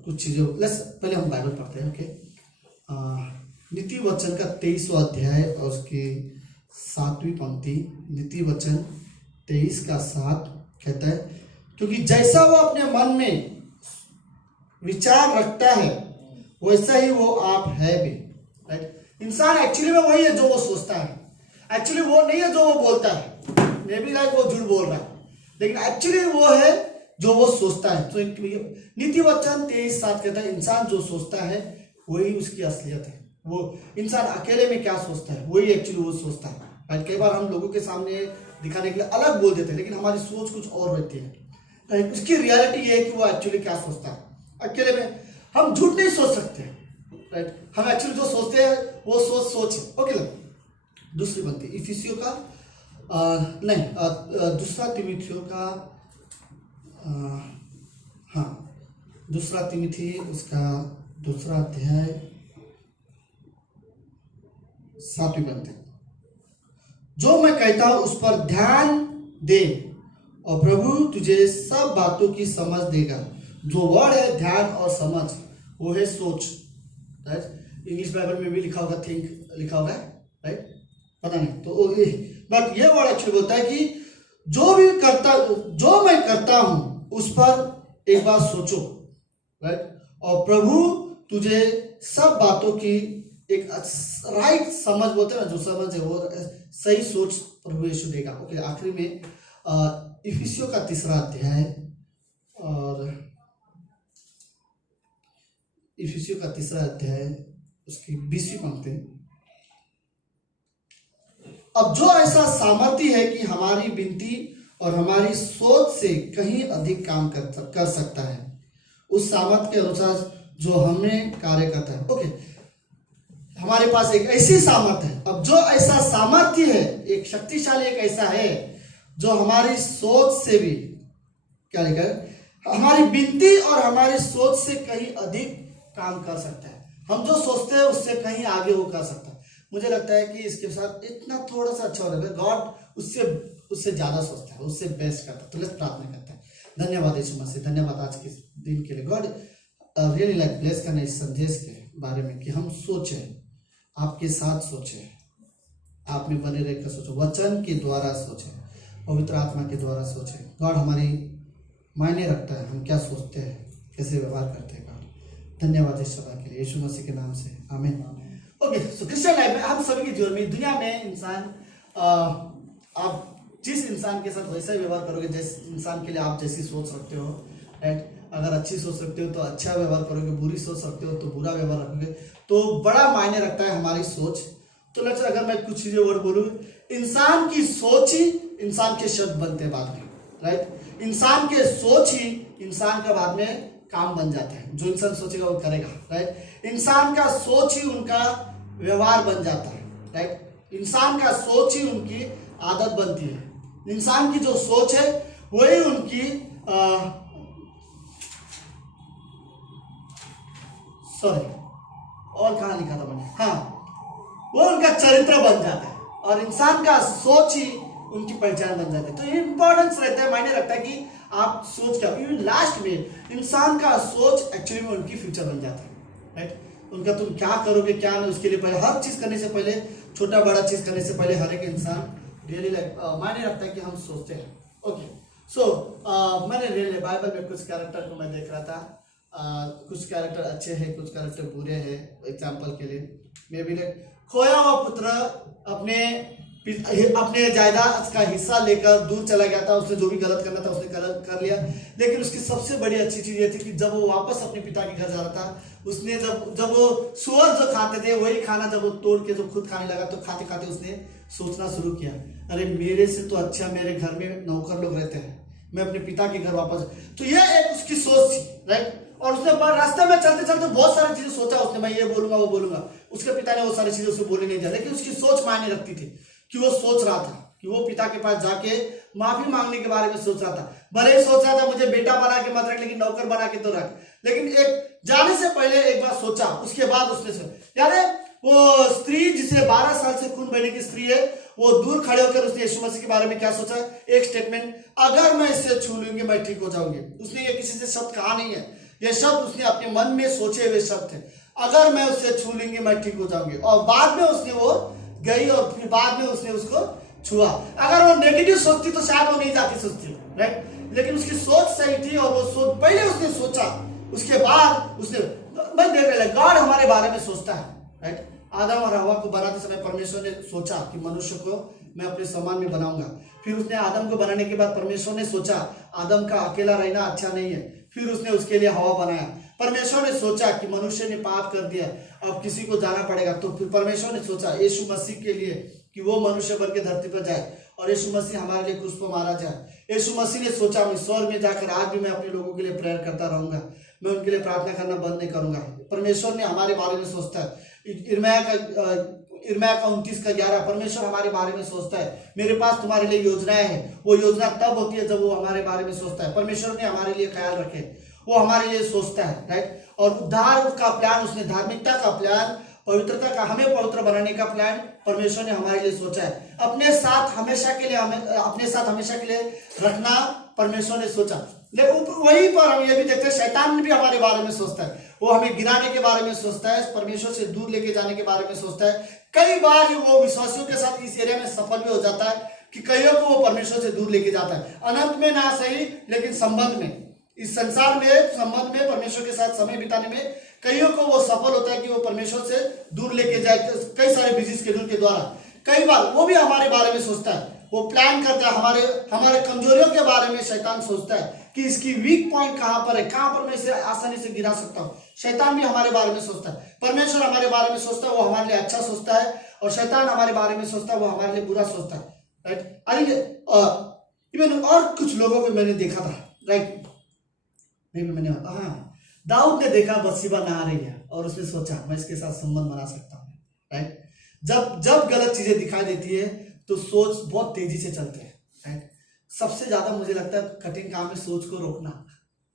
कुछ चीज़ें पहले हम बाइबल पढ़ते हैं। ओके नीति वचन का 23वां अध्याय और उसकी 7वीं पंक्ति। नीति वचन 23 का 7 कहता है, क्योंकि जैसा वो अपने मन में विचार रखता है वैसा ही वो आप है भी, राइट। इंसान एक्चुअली में वही है जो वो सोचता है, एक्चुअली वो नहीं है जो वो बोलता है। मे बी लाइक वो झूठ बोल रहा है, लेकिन एक्चुअली वो है जो वो सोचता है। तो नीति वचन 23:7 कहता है, इंसान जो सोचता है वही उसकी असलियत है। वो इंसान अकेले में क्या सोचता है वही एक्चुअली वो सोचता है, राइट। कई बार हम लोगों के सामने दिखाने के लिए अलग बोल देते हैं, लेकिन हमारी सोच कुछ और रहती है, राइट। उसकी रियलिटी ये है कि वो एक्चुअली क्या सोचता है। अकेले में हम झूठ नहीं सोच सकते, राइट। हम एक्चुअली जो सोचते हैं वो सोच है। ओके दूसरी पंक्ति इफिसियों का दूसरा तिमुथियों का दूसरा तिमुथी उसका दूसरा अध्याय 7वीं पंक्ति। जो मैं कहता हूं उस पर ध्यान दे और प्रभु तुझे सब बातों की समझ देगा। जो वर्ड है ध्यान और समझ वो है सोच, राइट। इंग्लिश बाइबल में भी लिखा होगा थिंक लिखा होगा, राइट, पता नहीं। तो बट ये वर्ड एक्चुअली बोलता है कि जो मैं करता हूं उस पर एक बार सोचो, राइट। और प्रभु तुझे सब बातों की एक राइट समझ बोलते हैं ना, जो समझ है वो सही सोच प्रभु यीशु देगा। ओके आखिरी में इफिसियों का 3रा अध्याय और इफिसियों का 3रा अध्याय उसकी 20वीं पंक्ति। अब जो ऐसा सामर्थ्य है कि हमारी विनती और हमारी सोच से कहीं अधिक काम कर सकता है, उस सामर्थ्य के अनुसार जो हमें कार्य करता है। ओके हमारे पास एक ऐसी सामर्थ्य है। अब जो ऐसा सामर्थ्य है, एक शक्तिशाली एक ऐसा है जो हमारी सोच से भी, क्या लिखा है, हमारी विनती और हमारी सोच से कहीं अधिक काम कर सकता है। हम जो सोचते हैं उससे कहीं आगे वो कर सकता है। मुझे लगता है कि इसके साथ इतना थोड़ा सा अच्छा हो रहा है, गॉड उससे ज्यादा सोचता है, उससे बेस्ट करता है। तो लेट्स प्रार्थना करते हैं। धन्यवाद यीशु मसीह, धन्यवाद आज के दिन के लिए। गॉड रियली लाइक ब्लेस करना इस संदेश के बारे में कि हम सोचें, आपके साथ सोचें, आप में बने रहकर सोचो, वचन के द्वारा सोचें, पवित्र आत्मा के द्वारा सोचें। गॉड हमारी मायने रखता है, हम क्या सोचते हैं, कैसे व्यवहार करते हैं। गॉड धन्यवाद इस सभा के लिए, यीशु मसीह के नाम से आमीन। ओके, सो क्रिश्चियन लाइफ में हम सभी के जीवन में, दुनिया में इंसान, आप जिस इंसान के साथ वैसा ही व्यवहार करोगे, जिस इंसान के लिए आप जैसी सोच रखते हो, राइट। अगर अच्छी सोच रखते हो तो अच्छा व्यवहार करोगे, बुरी सोच रखते हो तो बुरा व्यवहार रखोगे। तो बड़ा मायने रखता है हमारी सोच। तो लेट्स, अगर मैं कुछ चीजें वर्ड बोलूँ, इंसान की सोच ही इंसान के शब्द बनते हैं बाद में, राइट। इंसान के सोच ही इंसान का बाद में काम बन जाता है। जो इंसान सोचेगा वो करेगा, राइट। इंसान का सोच ही उनका व्यवहार बन जाता है, राइट। इंसान का सोच ही उनकी आदत बनती है। इंसान की जो सोच है वही उनकी और कहाँ लिखा था मैंने, हाँ, वो उनका चरित्र बन जाता है और इंसान का सोच ही उनकी पहचान बन जाती है। तो इंपॉर्टेंस रहता है, मायने रखता है कि आप सोच क्या, इवन लास्ट में इंसान का सोच एक्चुअली में उनकी फ्यूचर बन जाता है, राइट। उनका तुम क्या करोगे क्या नहीं, उसके लिए पहले हर चीज करने से पहले, छोटा बड़ा चीज करने से पहले हर एक इंसान रियली लाइक मायने रखता है कि हम सोचते हैं। ओके, सो मैंने रियली बाइबल में कुछ कैरेक्टर को मैं देख रहा था, कुछ कैरेक्टर अच्छे हैं, कुछ कैरेक्टर बुरे हैं। एग्जाम्पल के लिए मे बी लाइक, खोया हुआ पुत्र अपने जायदाद का हिस्सा लेकर दूर चला गया था। उसने जो भी गलत करना था उसने कर लिया, लेकिन उसकी सबसे बड़ी अच्छी चीज ये थी कि जब वो वापस अपने पिता के घर जा रहा था, उसने जब वो सुअर जो खाते थे वही खाना जब वो तोड़ के जब खुद खाने लगा, तो खाते खाते उसने सोचना शुरू किया, अरे मेरे से तो अच्छा मेरे घर में नौकर लोग रहते हैं, मैं अपने पिता के घर वापस। तो यह एक उसकी सोच थी, राइट। और उसने रास्ते में चलते चलते बहुत सारी चीजें सोचा उसने, मैं ये बोलूंगा वो बोलूंगा। उसके पिता ने वो सारी चीजें उसे बोलने नहीं दिया, लेकिन उसकी सोच मायने रखती थी कि वो सोच रहा था कि वो पिता के पास जाके माफी मांगने के बारे में सोच रहा था। भले ही सोच रहा था मुझे बेटा बना के मत रख, लेकिन नौकर बना के तो रख। लेकिन एक जाने से पहले एक बार सोचा, उसके बाद उसने याद है वो स्त्री जिसे 12 साल से खून बहने की स्त्री है, वो दूर खड़े होकर उसने यीशु मसीह के बारे में क्या सोचा, एक स्टेटमेंट, अगर मैं इससे छू लूंगी मैं ठीक हो जाऊंगी। उसने ये किसी से शब्द कहा नहीं है, ये शब्द उसने अपने मन में सोचे हुए शब्द थे, अगर मैं उससे छू लूंगी मैं ठीक हो जाऊंगी। और बाद में उसने वो गई और फिर बाद में उसने उसको छुआ। अगर वो नेगेटिव सोचती तो शायद वो नहीं जाती सोचती, राइट। लेकिन उसकी सोच सही थी और वो सोच पहले उसने सोचा, उसके बाद उसने, मैं देख रहा, गॉड हमारे बारे में सोचता है, राइट। आदम और हवा को बनाते समय परमेश्वर ने सोचा कि मनुष्य को मैं अपने समान में बनाऊंगा। फिर उसने आदम को बनाने के बाद परमेश्वर ने सोचा आदम का अकेला रहना अच्छा नहीं है, फिर उसने उसके लिए हवा बनाया। परमेश्वर ने सोचा कि मनुष्य ने पाप कर दिया, अब किसी को जाना पड़ेगा, तो फिर परमेश्वर ने सोचा यीशु मसीह के लिए कि वो मनुष्य बन के धरती पर जाए और यीशु मसीह हमारे लिए क्रूस पर मारा जाए। यीशु मसीह ने सोचा मैं स्वर्ग में जाकर आज भी मैं अपने लोगों के लिए प्रेयर करता रहूंगा, मैं उनके लिए प्रार्थना करना बंद नहीं करूंगा। परमेश्वर ने हमारे बारे में सोचता है। इर्मिया का 29:11 परमेश्वर हमारे बारे में सोचता है, मेरे पास तुम्हारे लिए योजनाएं हैं। वो योजना तब होती है जब वो हमारे बारे में सोचता है। परमेश्वर ने हमारे लिए ख्याल रखे, वो हमारे लिए सोचता है, राइट। और उद्धार का प्लान, उसने धार्मिकता का प्लान, पवित्रता का, हमें पवित्र बनाने का प्लान परमेश्वर ने हमारे लिए सोचा है। अपने साथ हमेशा के लिए रखना परमेश्वर ने सोचा। लेकिन वहीं पर हम ये भी देखते हैं शैतान भी हमारे बारे में सोचता है, वो हमें गिराने के बारे में सोचता है, परमेश्वर से दूर लेके जाने के बारे में सोचता है। कई बार वो विश्वासियों के साथ इस एरिया में सफल भी हो जाता है कि कईयों को वो परमेश्वर से दूर लेके जाता है। अनंत में ना सही, लेकिन संबंध में, इस संसार में संबंध में परमेश्वर के साथ समय बिताने में कईयों को वो सफल होता है कि वो परमेश्वर से दूर लेके जाए, कई सारे बिजी शेड्यूल के द्वारा। कई बार वो भी हमारे बारे में सोचता है, वो प्लान करता है, हमारे कमजोरियों के बारे में शैतान सोचता है कि इसकी वीक पॉइंट कहां पर है, कहां पर मैं इसे आसानी से गिरा सकता हूं। शैतान भी हमारे बारे में सोचता है। परमेश्वर हमारे बारे में सोचता है, वो हमारे लिए अच्छा सोचता है, और शैतान हमारे बारे में सोचता है, वो हमारे लिए बुरा सोचता है, राइट। इवन और कुछ लोगों को मैंने देखा था, राइट। मैंने दाऊद ने देखा बत्सीबा नहा रही है और उसने सोचा मैं इसके साथ संबंध बना सकता हूँ, राइट। जब जब गलत चीजें दिखाई देती है तो सोच बहुत तेजी से चलते हैं, राइट। सबसे ज्यादा मुझे लगता है कठिन काम है सोच को रोकना,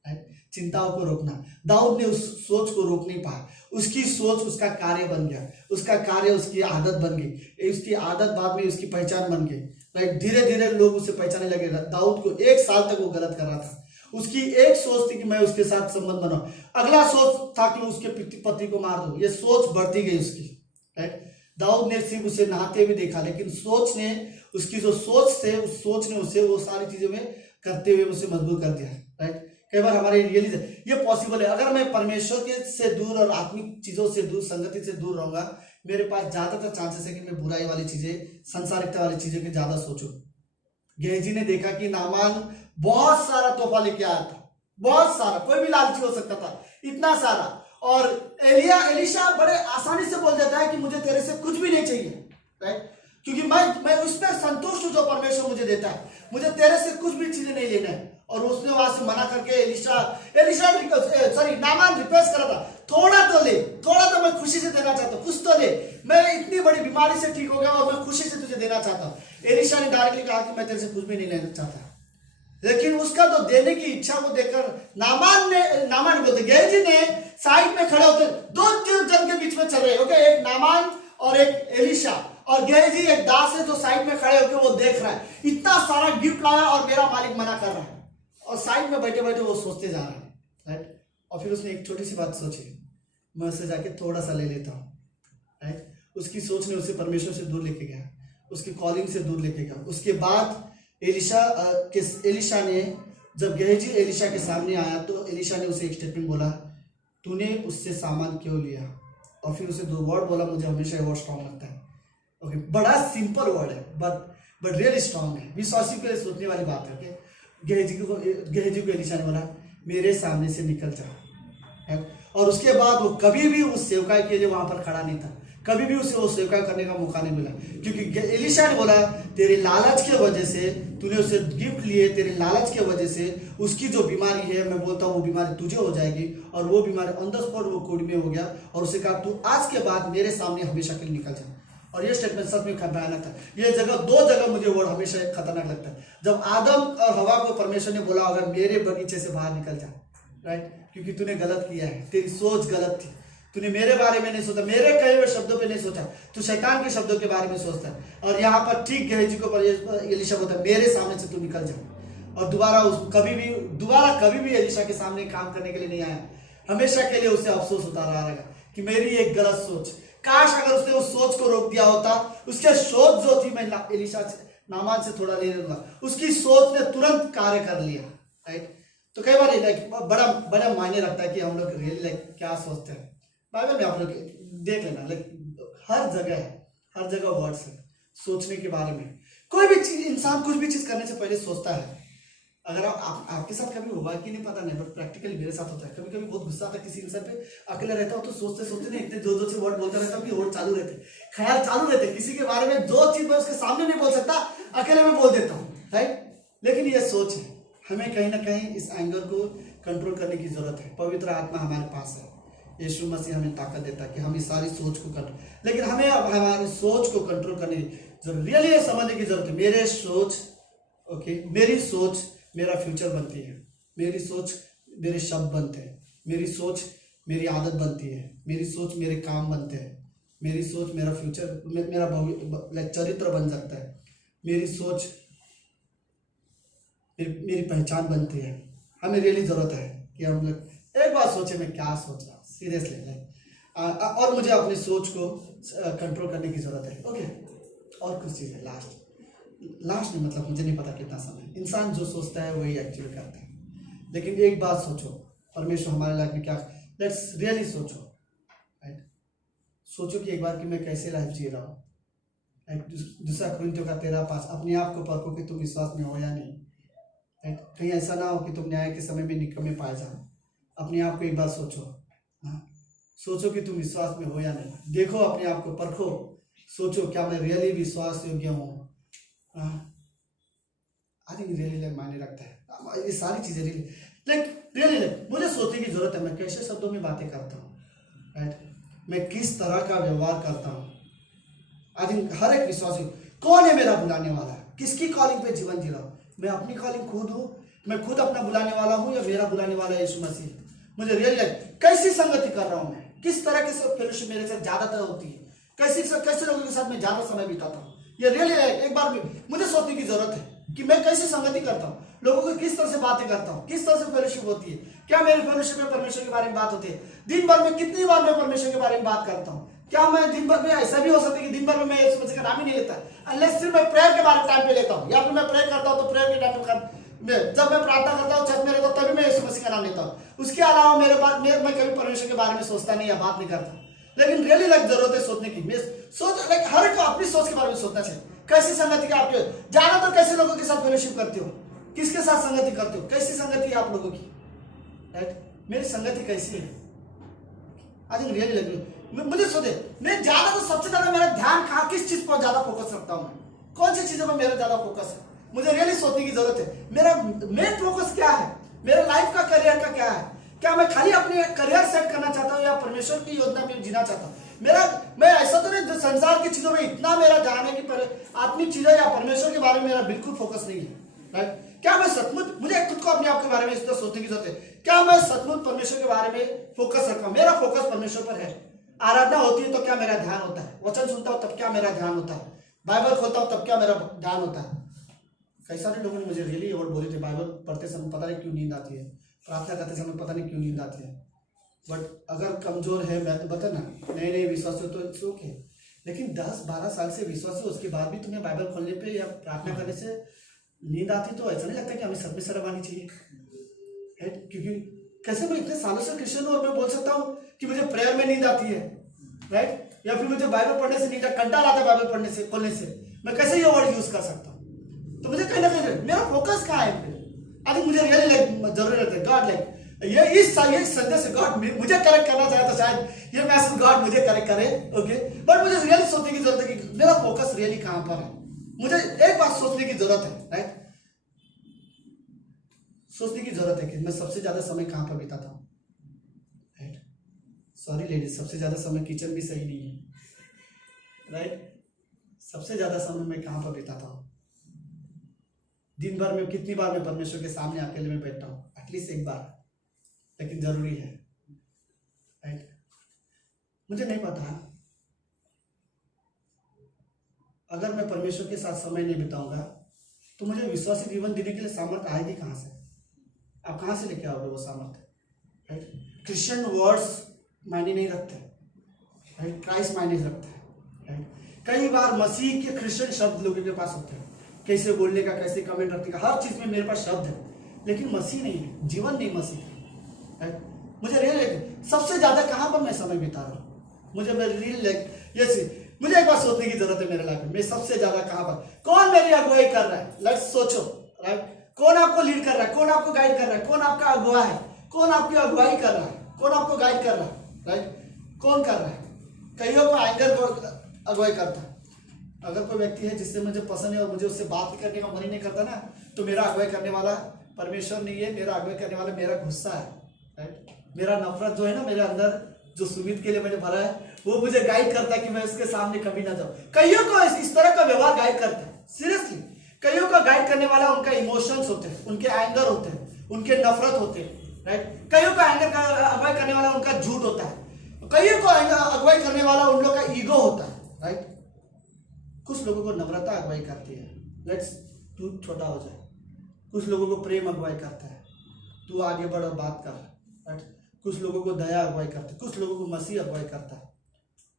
राइट, चिंताओं को रोकना। दाऊद ने उस सोच को रोक नहीं पाया, उसकी सोच उसका कार्य बन गया, उसका कार्य उसकी आदत बन गई, उसकी आदत बाद में उसकी पहचान बन गई, राइट। धीरे धीरे लोग उसे पहचानने लगे। दाऊद को 1 साल तक वो गलत कर रहा था, उसकी एक सोच थी कि मैं उसके साथ संबंध बनाऊं, अगला सोच था कि उसके पति को मार दूं। ये सोच बढ़ती गई उसकी, राइट। दाऊद ने सिर्फ उसे नहाते हुए देखा, लेकिन सोच ने उसकी जो सोच थे उस सोच ने उसे वो सारी चीजों में करते हुए उसे मजबूर कर दिया, राइट। कई बार हमारे रियली ये पॉसिबल है, अगर मैं परमेश्वर के से दूर और आत्मिक चीजों से दूर, संगति से दूर रहूंगा, मेरे पास ज्यादातर चांसेस है कि मैं बुराई वाली चीजें, संसारिकता वाली चीजें के ज्यादा सोचूं। गेहजी ने देखा कि नामान बहुत सारा तोहफा लेके आया था, बहुत सारा, कोई भी लालची हो सकता था, इतना सारा, और एलिशा बड़े आसानी से बोल देता है कि मुझे तेरे से कुछ भी नहीं चाहिए, राइट, क्योंकि मैं उस पर संतुष्ट हूं जो परमेश्वर मुझे देता है, मुझे तेरे से कुछ भी चीजें नहीं लेना है। और उसने वहां से मना करके नामान रिक्वेस्ट करा था, थोड़ा तो ले, थोड़ा तो मैं खुशी से देना चाहता हूँ, कुछ तो ले, मैं इतनी बड़ी बीमारी से ठीक हो गया और मैं खुशी से तुझे देना चाहता हूँ। एलिशा ने डायरेक्टली कहा कि मैं तेरे से कुछ भी नहीं लेना चाहता, लेकिन उसका तो देने की इच्छा को देखकर नामान बोलते गेहजी ने साइड में खड़े होते, 2 जन के बीच में चल रहे, ओके, एक नामान और एक एलिशा, और गेहजी एक दास है जो साइड में खड़े होकर वो देख रहा है, इतना सारा गिफ्ट लाया और मेरा मालिक मना कर रहा है, और साइड में बैठे बैठे वो सोचते जा रहा है, राइट। और फिर उसने एक छोटी सी बात सोची, मैं उससे जाके थोड़ा सा ले लेता हूँ, राइट। उसकी सोच ने उसे परमेश्वर से दूर लेके गया, उसकी कॉलिंग से दूर लेके गया। उसके बाद एलिशा ने, जब गेहजी एलिशा के सामने आया तो एलिशा ने उसे एक स्टेटमेंट बोला, तूने उससे सामान क्यों लिया? और फिर उसे 2 वर्ड बोला, मुझे हमेशा ये वर्ड स्ट्रॉन्ग लगता है, ओके, बड़ा सिंपल वर्ड है बट रियली स्ट्रॉन्ग है, विश्वासी के लिए सोचने वाली बात है, ओके। गेहजी को एलिशा ने बोला, मेरे सामने से निकल जा, और उसके बाद वो कभी भी उस सेवकाई के लिए वहां पर खड़ा नहीं था, कभी भी उसे वो सेवकाई करने का मौका नहीं मिला, क्योंकि एलिशा ने बोला, तेरे लालच के वजह से तूने उसे गिफ्ट लिए, तेरे लालच के वजह से उसकी जो बीमारी है, मैं बोलता हूँ वो बीमारी तुझे हो जाएगी, और वो बीमारी ऑन द स्पॉट वो कोड में हो गया, और उसे कहा तू आज के बाद मेरे सामने हमेशा के लिए निकल जा। और ये स्टेटमेंट सच में भयानक था। ये 2 जगह मुझे वर्ड हमेशा खतरनाक लगता है, जब आदम और हवा को परमेश्वर ने बोला, अगर मेरे बगीचे से बाहर निकल जा, राइट, क्योंकि तूने गलत किया है, तेरी सोच गलत थी, तूने मेरे बारे में नहीं सोचा, मेरे कहे हुए शब्दों पे नहीं सोचा, तू शैतान के शब्दों के बारे में सोचता है। और यहाँ पर ठीक गेहजी को एलिशा बोलता है, मेरे सामने से तू निकल जा, और दोबारा कभी भी एलिशा के सामने काम करने के लिए नहीं आया। हमेशा के लिए उसे अफसोस होता रहेगा कि मेरी एक गलत सोच, काश अगर उसने उस सोच को रोक दिया होता, उसके सोच जो थी मैं एलिशा से, नामान से थोड़ा ले लूंगा, उसकी सोच ने तुरंत कार्य कर लिया, राइट। तो कई बार लाइक बड़ा मायने रखता है कि हम लोग रियली लाइक क्या सोचते हैं। बाइबल में आप लोग देख लेना, लाइक हर जगह वर्ड्स है सोचने के बारे में। कोई भी चीज, इंसान कुछ भी चीज करने से पहले सोचता है। अगर आपके साथ कभी होगा कि नहीं पता नहीं, बट प्रैक्टिकली मेरे साथ होता है, कभी कभी बहुत गुस्सा आता है किसी इंसान पे, अकेले रहता हूँ तो सोचते सोचते नहीं इतने 2 से वर्ड बोलता रहता हूँ कि वर्ड चालू रहते, ख्याल चालू रहते, किसी के बारे में जो चीज मैं उसके सामने नहीं बोल सकता, अकेले में बोल देता हूँ, राइट। लेकिन ये सोच है, हमें कहीं ना कहीं इस एंगर को कंट्रोल करने की जरूरत है। पवित्र आत्मा हमारे पास है, यीशु मसीह हमें ताकत देता है कि हम इस सारी सोच को कंट्रोल, लेकिन हमें हमारी सोच को कंट्रोल करने की जरूरत, रियली ये समझने की जरूरत है। मेरी सोच मेरा फ्यूचर बनती है, मेरी सोच मेरे शब्द बनते हैं, मेरी सोच मेरी आदत बनती है, मेरी सोच मेरे काम बनते हैं, मेरी सोच मेरा फ्यूचर, मेरा चरित्र बन सकता है, मेरी सोच मेरी पहचान बनती है। हमें रियली जरूरत है कि हम लोग एक बार सोचे मैं क्या सोच रहा हूँ, सीरियसली, और मुझे अपनी सोच को कंट्रोल करने की जरूरत है, ओके। और कुछ चीज़ है, लास्ट में मतलब मुझे नहीं पता कितना समय, इंसान जो सोचता है वही एक्चुअली करता है। लेकिन एक बात सोचो, परमेश्वर हमारे लाइफ में क्या, लेट्स रियली सोचो, राइट। सोचो कि एक बार कि मैं कैसे लाइफ जी रहा हूँ, राइट। 2 कुरिन्थियों का 13:5, अपने आप को परखो कि तुम विश्वास में हो या नहीं, राइट। कहीं ऐसा ना हो कि तुम न्याय के समय में निकम्मे पाए जाओ। अपने आप को एक बार सोचो, सोचो कि तुम विश्वास में हो या नहीं, देखो अपने आप को परखो, सोचो क्या मैं रियली विश्वास योग्य हूँ। आई थिंक रियली मायने रखता है ये सारी चीजें, रियली मुझे सोचने की जरूरत है, मैं कैसे शब्दों में बातें करता हूँ, राइट। मैं किस तरह का व्यवहार करता हूँ, आई थिंक हर एक विश्वासी, कौन है मेरा बुलाने वाला, किसकी कॉलिंग पे जीवन जी रहा हूँ, मैं अपनी कॉलिंग खुद हूँ, मैं खुद अपना बुलाने वाला हूँ, या मेरा बुलाने वाला यीशु मसीह। मुझे रियली कैसी संगति कर रहा हूँ मैं, किस तरह की फेलोशिप मेरे साथ ज्यादातर होती है, कैसे लोगों के साथ मैं ज्यादा समय बिताता हूँ। ये रियली एक बार मुझे सोचने की जरूरत है कि मैं कैसी संगति करता हूँ, लोगों को किस तरह से बातें करता हूँ, किस तरह से फेलोशिप होती है, क्या मेरी फेलोशिप में परमेश्वर के बारे में बात होती है, दिन भर में कितनी बार मैं परमेश्वर के बारे में बात करता हूँ, क्या मैं दिन भर में, ऐसा भी हो सकता है कि दिन भर में मैं यीशु मसीह का नाम ही नहीं लेता, अनलेस सिर्फ मैं प्रेयर के बारे टाइम पे लेता हूँ, या फिर मैं प्रेयर करता हूँ तो प्रेयर के टाइम पे जब मैं प्रार्थना करता हूँ चर्च में रहता हूँ तभी मैं यीशु मसीह का नाम लेता हूँ। उसके अलावा मेरे पास मैं कभी परमेश्वर के बारे में सोचता नहीं या बात नहीं करता। लेकिन रियली जरूरत है सोचने की, मैं सोच हर एक को अपनी सोच के बारे में सोचना चाहिए। कैसी संगति का आपके जाना, तो कैसे लोगों के साथ फेलोशिप करते हो, किसके साथ संगति करते हो, कैसी संगति है आप लोगों की, राइट। मेरी संगति कैसी है, आज रियली लगी मुझे सोचे, मैं ज्यादा तो सबसे ज्यादा मेरा ध्यान कहाँ किस चीज पर ज्यादा फोकस रखता हूँ, मैं कौन सी चीजों पर मेरा ज्यादा फोकस है, मुझे रियली सोचने की जरूरत है। मेरा मेन फोकस क्या है, मेरे लाइफ का करियर का क्या है, क्या मैं खाली अपने करियर सेट करना चाहता हूँ या परमेश्वर की योजना में जीना चाहता हूँ। मैं ऐसा तो नहीं संसार की चीजों में इतना मेरा ध्यान है कि आत्मिक चीजें या परमेश्वर के बारे में मेरा बिल्कुल फोकस नहीं है, राइट। क्या मैं सचमुच, मुझे खुद को अपने आप के बारे में इस तरह सोचने की जरूरत है, क्या मैं सचमुच परमेश्वर के बारे में फोकस रखता हूँ, मेरा फोकस परमेश्वर पर है। आराधना होती है तो क्या मेरा ध्यान होता है, वचन सुनता हूँ तब क्या मेरा ध्यान होता है, बाइबल खोलता हूँ तब क्या मेरा ध्यान होता है। कई सारे लोगों ने मुझे रियली और बोले थे, बाइबल पढ़ते समय पता नहीं क्यों नींद आती है, प्रार्थना करते समय पता नहीं क्यों नींद आती है। बट अगर कमजोर है, मैं बता ना, नए विश्वास हो तो इट्स ओके, लेकिन 10-12 साल से विश्वास हो उसके बाद भी तुम्हें बाइबल खोलने पे या प्रार्थना करने से नींद आती, तो ऐसा नहीं लगता कि हमें सब में शर्म आनी चाहिए, क्योंकि कैसे मैं इतने सालों से क्रिश्चियन हूँ और मैं बोल सकता हूँ कि मुझे प्रेयर में नींद आती है, राइट, या फिर मुझे बाइबल पढ़ने से नींद, कंटाल आता है बाइबल पढ़ने से, खोलने से, मैं कैसे ये वर्ड यूज कर सकता हूँ। तो मुझे कहीं ना कहीं मेरा फोकस कहाँ है, आई थिंक मुझे रियली जरूरत है गॉड ये इस संदेश से गॉड मुझे करेक्ट करना चाहे तो शायद ये मैसेज गॉड मुझे करेक्ट करे, ओके। बट मुझे रियली सोचने की जरूरत है कि मेरा फोकस रियली कहाँ पर है, मुझे एक बात सोचने की जरूरत है, राइट, सोचने की जरूरत है कि मैं सबसे ज्यादा समय कहाँ पर बिताता हूँ, राइट। सॉरी लेडीज, सबसे ज्यादा समय किचन भी सही नहीं है, राइट। सबसे ज्यादा समय मैं कहाँ पर बिताता हूँ, दिन भर में कितनी बार मैं परमेश्वर के सामने अकेले में बैठता हूँ, एटलीस्ट एक बार, लेकिन जरूरी है, राइट। मुझे नहीं पता अगर मैं परमेश्वर के साथ समय नहीं बिताऊंगा तो मुझे विश्वासी जीवन देने के लिए सामर्थ्य आएगी कहाँ से, आप कहाँ से लेके आओगे वो सामर्थ्य, राइट। क्रिश्चियन वर्ड्स मायने नहीं रखते, राइट, क्राइस्ट मायने रखता है, राइट। कई बार मसीह के क्रिश्चियन शब्द लोगों के पास होते हैं, कैसे बोलने का, कैसे कमेंट रखने का, हर चीज में मेरे पास शब्द है, लेकिन मसीह नहीं है, जीवन नहीं मसीह है। मुझे रियल सबसे ज्यादा कहां पर मैं समय बिता रहा हूं, मुझे मुझे एक बात सोचने की जरूरत है मेरे लाइफ में, मैं सबसे ज्यादा कहां पर, कौन मेरी अगुवाई कर रहा है, लेट्स सोचो, राइट। कौन आपको लीड कर रहा है, कौन आपको गाइड कर रहा है, कौन आपका अगुवा है, कौन आपकी अगुवाई कर रहा है, कौन आपको गाइड कर रहा है, राइट, कौन कर रहा है। कईयों को एंगर को अगुवाई करता है, अगर कोई व्यक्ति है जिससे मुझे पसंद है और मुझे उससे बात करने का मन ही नहीं करता ना, तो मेरा अगुवाई करने वाला परमेश्वर नहीं है, मेरा अगुवाई करने वाला मेरा गुस्सा है, राइट। मेरा नफरत जो है ना, मेरे अंदर जो सुमित के लिए मैंने भरा है, वो मुझे गाइड करता है कि मैं उसके सामने कभी ना जाऊं। कईयों को इस तरह का व्यवहार गाइड करता है, सीरियसली। कईयों को गाइड करने वाला उनका इमोशंस होते हैं, उनके एंगर होते हैं, उनके नफरत होते हैं, राइट। कईयों का एंगर अगुवाई करने वाला उनका झूठ होता है, कईयों को अगुवाई करने वाला उन लोग का ईगो होता है, राइट। कुछ लोगों को नम्रता अगुवाई करती है, लेट्स तू छोटा हो जाए। कुछ लोगों को प्रेम अगुवाई करता है, तू आगे बढ़ और बात कर, राइट। कुछ लोगों को दया अगुवाई करता है, कुछ लोगों को मसीह अगुवाई करता है।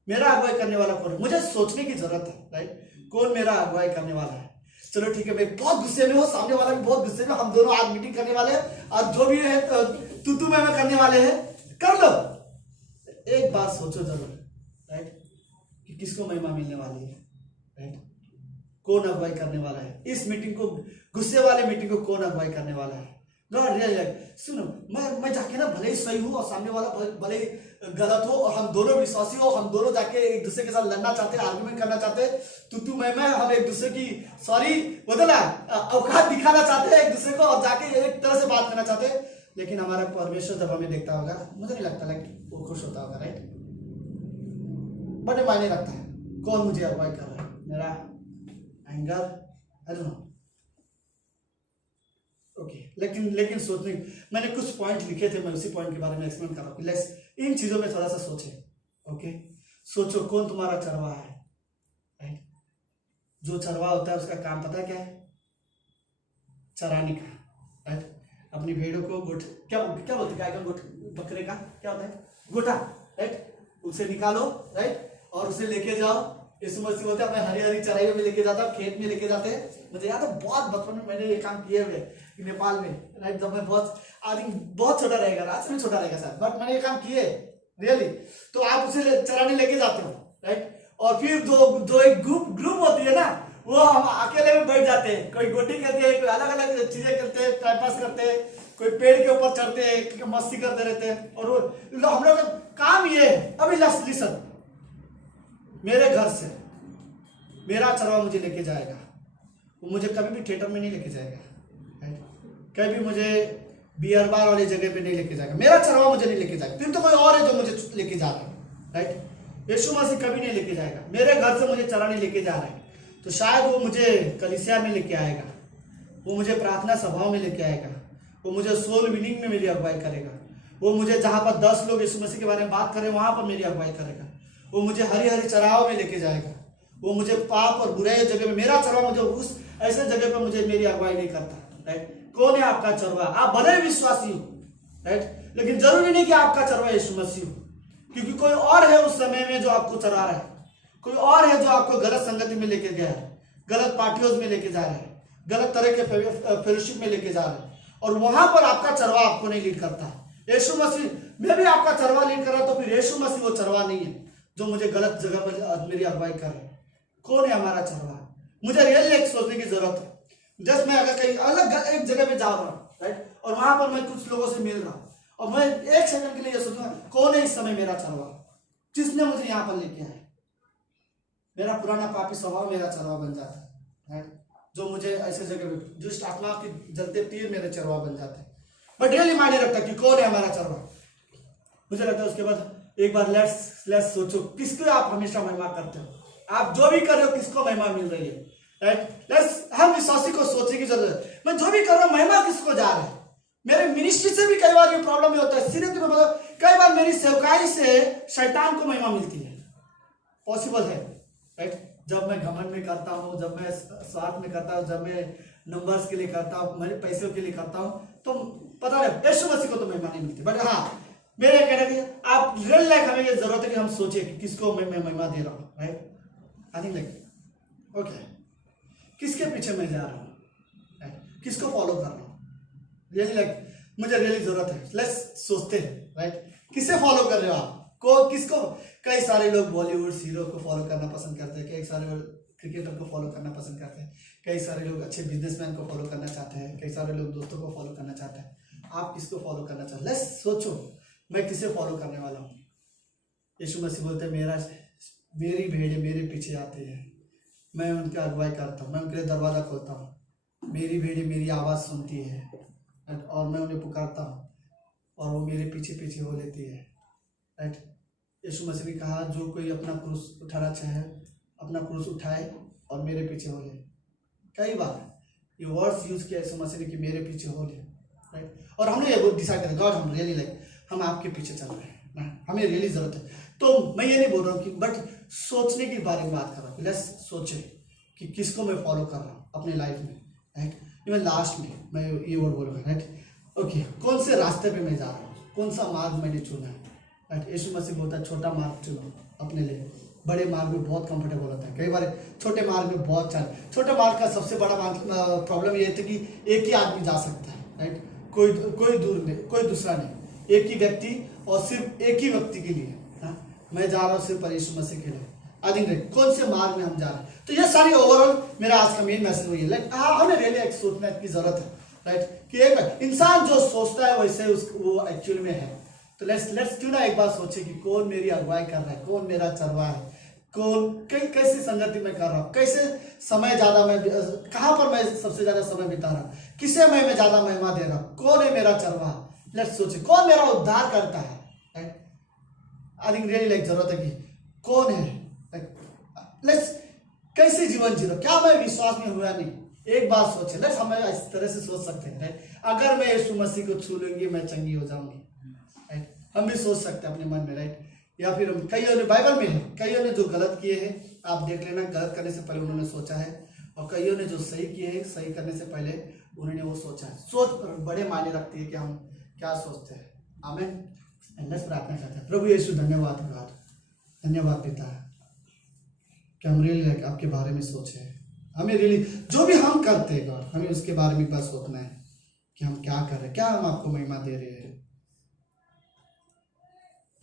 मेरा अगुवाई करने वाला कौन है, मुझे सोचने की जरूरत है, राइट। कौन मेरा अगुवाई करने वाला है। चलो ठीक है, मैं बहुत गुस्से में हूँ, सामने वाला भी बहुत गुस्से में, हम दोनों आज मीटिंग करने वाले हैं, आज जो भी है तू मैं करने वाले हैं, कर लो। एक बात सोचो जरूर, राइट, कि किसको महिमा मिलने वाली है, राइट। कौन अगुवाई करने वाला है इस मीटिंग को, गुस्से वाले मीटिंग को कौन अगुवाई करने वाला है। गॉड रियल सुनो, मैं जाके ना भले ही सही हूँ और सामने वाला भले ही गलत हो, और हम दोनों विश्वासी हो, हम दोनों जाके एक दूसरे के साथ लड़ना चाहते हैं, आर्गुमेंट करना चाहते हैं, तू मैं हम एक दूसरे की सॉरी बदला औकात दिखाना चाहते हैं एक दूसरे को, और जाके एक तरह से बात करना चाहते हैं। लेकिन हमारा परमेश्वर जब हमें देखता होगा, मुझे नहीं लगता लाइक वो खुश होता होगा, राइट। बड़े मायने रखता है। कौन मुझे अगुवाई कर रहा है, मेरा anger, I don't know. Okay, लेकिन सोचने मैंने कुछ पॉइंट लिखे थे, मैं उसी पॉइंट के बारे में एक्सप्लेन कर रहा हूँ। लेट्स इन चीजों में थोड़ा सा सोचे। ओके, सोचो कौन तुम्हारा चरवाहा है, राइट? जो चरवाहा होता है उसका काम पता है क्या है? चराने का, राइट? अपनी भेड़ों को क्या क्या बोलते हैं, गाय का बकरे का क्या होता है? गोटा, राइट? उसे निकालो, राइट? और उसे लेके जाओ। इस मसीह बोलते हैं मैं हरी हरी चराइयों में लेके जाता हूँ, खेत में लेके जाते हैं। मुझे याद है बहुत बचपन में मैंने ये काम किए हुए नेपाल में, राइट? जब मैं बहुत छोटा रहेगा, आज से भी छोटा रहेगा शायद, बट मैंने ये काम किए रियली। तो आप उसे चराने लेके जाते हो, राइट? और फिर दो एक ग्रुप होती है ना, वो हम अकेले में बैठ जाते हैं, कोई गोटी करते हैं, कोई अलग अलग चीजें करते हैं, टाइम पास करते हैं, कोई पेड़ के ऊपर चढ़ते हैं, मस्ती करते रहते हैं। और हम लोग का काम ये है। अभी लिसन, मेरे घर से मेरा चरवाहा मुझे लेके जाएगा, वो मुझे कभी भी थिएटर में नहीं लेके जाएगा, राइट? कभी मुझे बियर बार वाली जगह पे नहीं लेके जाएगा। मेरा चरवाहा मुझे नहीं लेके जाएगा, फिर तो कोई और है जो मुझे लेके जा रहा है, राइट? यीशु मसीह कभी नहीं लेके जाएगा। मेरे घर से मुझे चराने लेके जा रहा है, तो शायद वो मुझे कलीसिया में लेके आएगा, वो मुझे प्रार्थना सभाओं में लेके आएगा, वो मुझे सोल विनिंग में मेरी अगुवाई करेगा, वो मुझे जहाँ पर 10 लोग यीशु मसीह के बारे में बात करें वहां पर मेरी अगुवाई करेगा, वो मुझे हरी हरी चराहों में लेके जाएगा, वो मुझे पाप और बुराई जगह में, मेरा चरवाहा मुझे उस ऐसे जगह पर मुझे मेरी अगुवाई नहीं करता, राइट? कौन है आपका चरवाहा? आप भले विश्वासी हो, राइट? लेकिन जरूरी नहीं कि आपका चरवाहा यीशु मसीह हो, क्योंकि कोई और है उस समय में जो आपको चरा रहा है, कोई और है जो आपको गलत संगति में लेके गया है, गलत पार्टियों में लेके जा रहा है, गलत तरह के फेलोशिप में लेके जा रहा है, और वहां पर आपका चरवाहा आपको नहीं लीड करता। यीशु मसीह में भी आपका चरवाहा लीड कर रहा है, तो फिर यीशु मसीह वो चरवाहा नहीं है जो मुझे गलत जगह पर मेरी अगुवाई कर रहे हैं। कौन है हमारा चरवाहा? मुझे रियली एक सोचने की जरूरत है। जस्ट मैं अगर कहीं अलग एक जगह पे जा रहा हूँ, राइट? और वहां पर मैं कुछ लोगों से मिल रहा हूँ, और मैं एक सेकंड के लिए ये सोचूंगा कौन है इस समय मेरा चरवाहा, जिसने मुझे यहाँ पर लेके आया? मेरा पुराना पापी स्वभाव मेरा चरवाहा बन जाता है, राइट? जो मुझे ऐसे जगह पे दुष्ट आत्मा की जलते तीर मेरे चरवाहा बन जाते हैं। बट रियली मायने रखता कि कौन है हमारा चरवाहा। मुझे लगता है उसके बाद एक बार लेट्स सोचो किसको आप हमेशा महिमा करते हो। आप जो भी कर रहे हो किसको महिमा मिल रही है, राइट? लेट्स हम विश्वासी को सोचने की जरूरत है, मैं जो भी कर रहा हूँ महिमा किसको जा रहा है? मेरे मिनिस्ट्री से भी कई बार ये प्रॉब्लम ही होता है, सीरियसली मैं बताऊं, कई बार मेरी सेवकाई से शैतान को महिमा मिलती है। पॉसिबल है, राइट? जब मैं घमंड में करता हूँ, जब मैं स्वार्थ में करता हूँ, जब मैं नंबर्स के लिए करता हूँ, मेरे पैसों के लिए करता हूँ, तो पता है यीशु मसीह को तो महिमा नहीं मिलती। बट हाँ, मेरे कहने की आप रियल लाइफ हमें ये जरूरत है कि हम सोचे कि किसको मैं महिमा दे रहा हूँ, right? I think like okay, किसके पीछे मैं जा रहा हूँ, राइट? किसको फॉलो कर रहा हूँ? रियली लाइक मुझे रियली जरूरत है। लेट्स सोचते हैं, राइट? किसे फॉलो कर रहे हो आप? किसको? कई सारे लोग बॉलीवुड हीरो को फॉलो करना पसंद करते हैं, कई सारे लोग क्रिकेटर को फॉलो करना पसंद करते हैं, कई सारे लोग अच्छे बिजनेसमैन को फॉलो करना चाहते हैं, कई सारे लोग दोस्तों को फॉलो करना चाहते हैं। आप किसको फॉलो करना चाहते हैं? लेट्स सोचो मैं किसे फॉलो करने वाला हूँ। यीशु मसीह बोलते हैं मेरी भेड़ें मेरे पीछे आती है, मैं उनकी अगुवाई करता हूँ, मैं उनके लिए दरवाजा खोलता हूँ, मेरी भेड़ें मेरी आवाज़ सुनती है और मैं उन्हें पुकारता हूँ और वो मेरे पीछे पीछे हो लेती है, राइट? यीशु मसीह ने कहा जो कोई अपना क्रूस उठाना चाहे अपना क्रूस उठाए और मेरे पीछे हो ले। कई बार ये वर्ड्स यूज किया यीशु मसीह ने कि मेरे पीछे हो ले, राइट? और हमने ये डिसाइड करा गॉड हम रियली लाइक हम आपके पीछे चल रहे हैं ना, हमें रियली जरूरत है। तो मैं ये नहीं बोल रहा हूँ कि बट सोचने के बारे में बात कर रहा हूँ। लेट्स सोचे कि किसको मैं फॉलो कर रहा हूँ अपने लाइफ में, राइट? इवन लास्ट में मैं ये वर्ड बोलूँगा, राइट? ओके, कौन से रास्ते पे मैं जा रहा हूँ, कौन सा मार्ग मैंने चुना है, राइट? यीशु मसीह बोलता है छोटा मार्ग चुनो अपने लिए, बड़े मार्ग में बहुत कंफर्टेबल होता है। कई बार छोटे मार्ग में बहुत चल, छोटे मार्ग का सबसे बड़ा प्रॉब्लम ये था कि एक ही आदमी जा सकता है, राइट? कोई दूर नहीं, कोई दूसरा नहीं, एक ही व्यक्ति और सिर्फ एक ही व्यक्ति के लिए। मैं जा रहा हूँ सिर्फ यीशु मसीह के लिए। आई थिंक कौन से मार्ग में हम जा रहे हैं। तो ये सारी ओवरऑल मेरा आज का मेन मैसेज वही है, लाइक हमें रियली एक सोचने की जरूरत है, राइट? कि एक इंसान जो सोचता है वैसे वो एक्चुअल में है। तो लेट्स क्यों ना एक बार सोचे कि कौन मेरी अगुवाई कर रहा है, कौन मेरा चरवाहा है, कौन कैसे संगति में कर रहा हूँ, कैसे समय ज्यादा मैं कहाँ पर मैं सबसे ज्यादा समय बिता रहा हूँ, किसे मैं ज्यादा महिमा दे रहा हूँ, कौन है मेरा चरवाहा। लेट्स सोचे कौन मेरा उद्धार करता है, right? I think really like जरूरत है कि कौन है। लेट्स कैसे जीवन जी रहा, क्या मैं विश्वास में हुआ नहीं? एक बात सोचे, लेट्स हम इस तरह से सोच सकते हैं, राइट? अगर मैं यीशु मसीह को छू लूंगी मैं चंगी हो जाऊंगी, राइट? हम भी सोच सकते हैं अपने मन में, राइट? या फिर कईयों ने बाइबल में है, कईयों ने जो गलत किए हैं, आप देख लेना, गलत करने से पहले उन्होंने सोचा है, और कईयों ने जो सही किए हैं, सही करने से पहले उन्होंने वो सोचा है। सोच बड़े मायने रखती है कि हम क्या सोचते हैं। आमीन। लेट्स प्रार्थना करते हैं। प्रभु यीशु धन्यवाद गॉड, धन्यवाद पिता कि हम रियली आपके बारे में सोचे, हमें रियली जो भी हम करते हैं गॉड, हमें उसके बारे में बस सोचना है कि हम क्या कर रहे हैं, क्या हम आपको महिमा दे रहे हैं।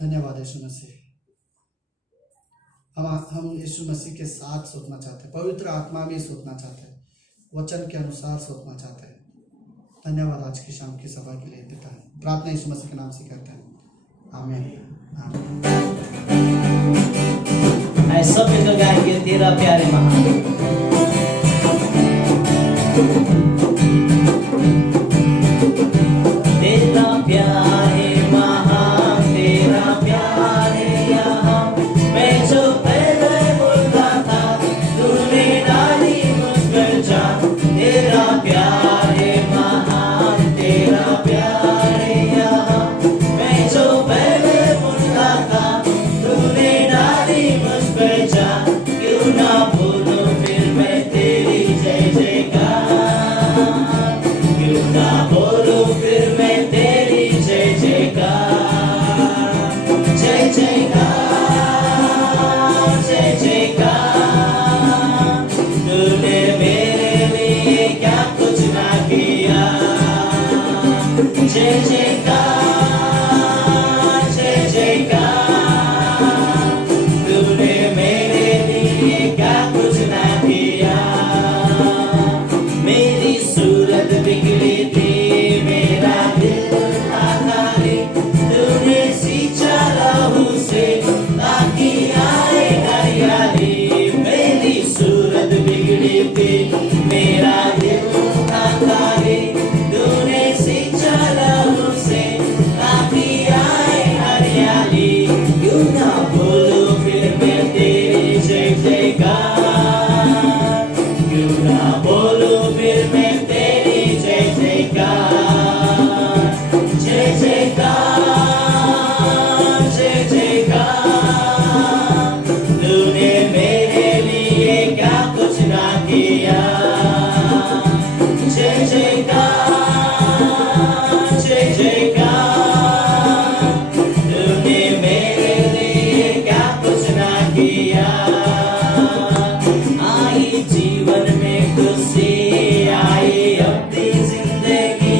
धन्यवाद यीशु मसीह। हम यीशु मसीह के साथ सोचना चाहते हैं, पवित्र आत्मा में सोचना चाहते हैं, वचन के अनुसार सोचना चाहते हैं। धन्यवाद आज की शाम की सभा के लिए पिता, प्रार्थना यीशु मसीह के नाम से करते हैं, आमीन। आमीन। आइए सब मिलकर गाएंगे तेरा प्यारे महान। तेरा प्यार है महान, तेरा प्यार है यहाँ, मैं जो पहले बोलता था तूने डाली मुझ पर जान। तेरा प्यार है महान, तेरा प्यार है यहाँ, मैं जो पहले बोलता था तूने डाली मुझ पर जान। क्यों ना बोलूं फिर मैं तेरी जय जयकार, क्यों ना बोलूं फिर मैं तेरी जय जयकार। जय जयकार, जय जयकार, तूने मेरे लिए क्या कुछ ना किया। जय जयकार, जय जयकार, तूने मेरे लिए क्या कुछ ना किया। मेरी सूरत बिगड़ी थी, मेरा दिल था खाली, तूने सींचा लहू से ताकि आए हरियाली। मेरी सूरत बिगड़ी थी, मेरा दिल था खाली, तूने सींचा लहू से ताकि आए हरियाली। क्यों ना बोलूं फिर मैं तेरी जय जयकार, क्यों ना बोलूं फिर मैं तेरी जय जयकार। जय जयकार, जय जयकार, तूने मेरे लिए क्या कुछ ना किया। जय जयकार, जय जयकार, तूने मेरे लिए क्या कुछ ना किया। आई जीवन में खुशी, आई अपनी जिंदगी,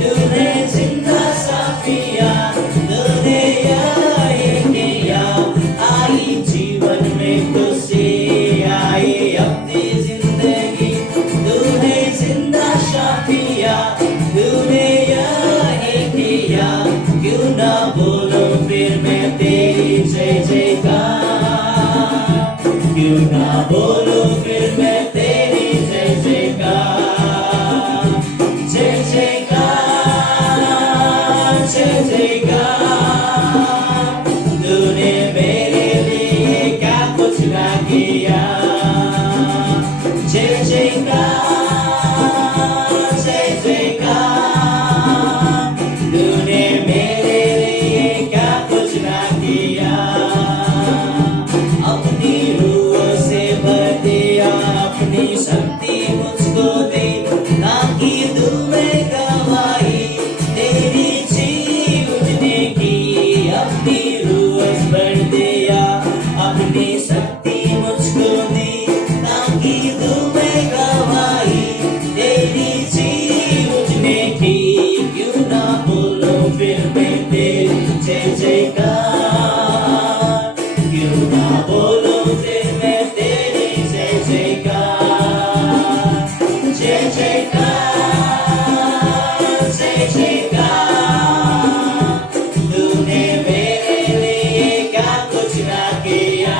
तूने जिंदा साफिया, तूने यह किया। आई जीवन में खुशी, आई अपनी जिंदगी, तूने जिंदा साफिया, तूने यह किया। क्यों ना बोलूं फिर मैं तेरी जय जयकार, क्यों ना बोलूं फिर मैं तेरी जय जयकार। जय जयकार, जय जयकार, तूने मेरे लिए क्या कुछ ना किया। जय जयकार, जय जयकार, तूने मेरे लिए क्या कुछ ना किया। अपनी रूह से भर दिया, अपनी शक्ति मुझको दे, ताकि तुम्हें गवाही तेरी जीवने की। अपनी रूह से भर दिया, अपनी शक्ति मुझको दी, ताकि तुम्हें गवाही तेरी जीवने की। क्यों ना बोलूं फिर मैं तेरी जय जयकार, क्यों ना बोलूं फिर मैं तेरी जय जयकार। जय जयकार, जय जयकार, तूने मेरे लिए क्या कुछ ना किया।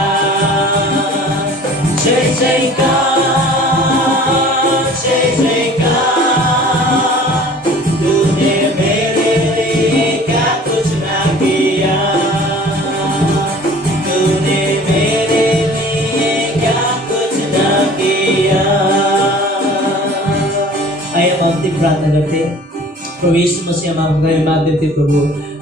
जय जयकार, जय जयकार, तूने मेरे लिए क्या कुछ ना किया। तूने मेरे लिए क्या किया। आइए हम अंतिम प्रार्थना करते हैं। प्रभु यीशु मसीह, हम आपको धन्यवाद देते हैं प्रभु,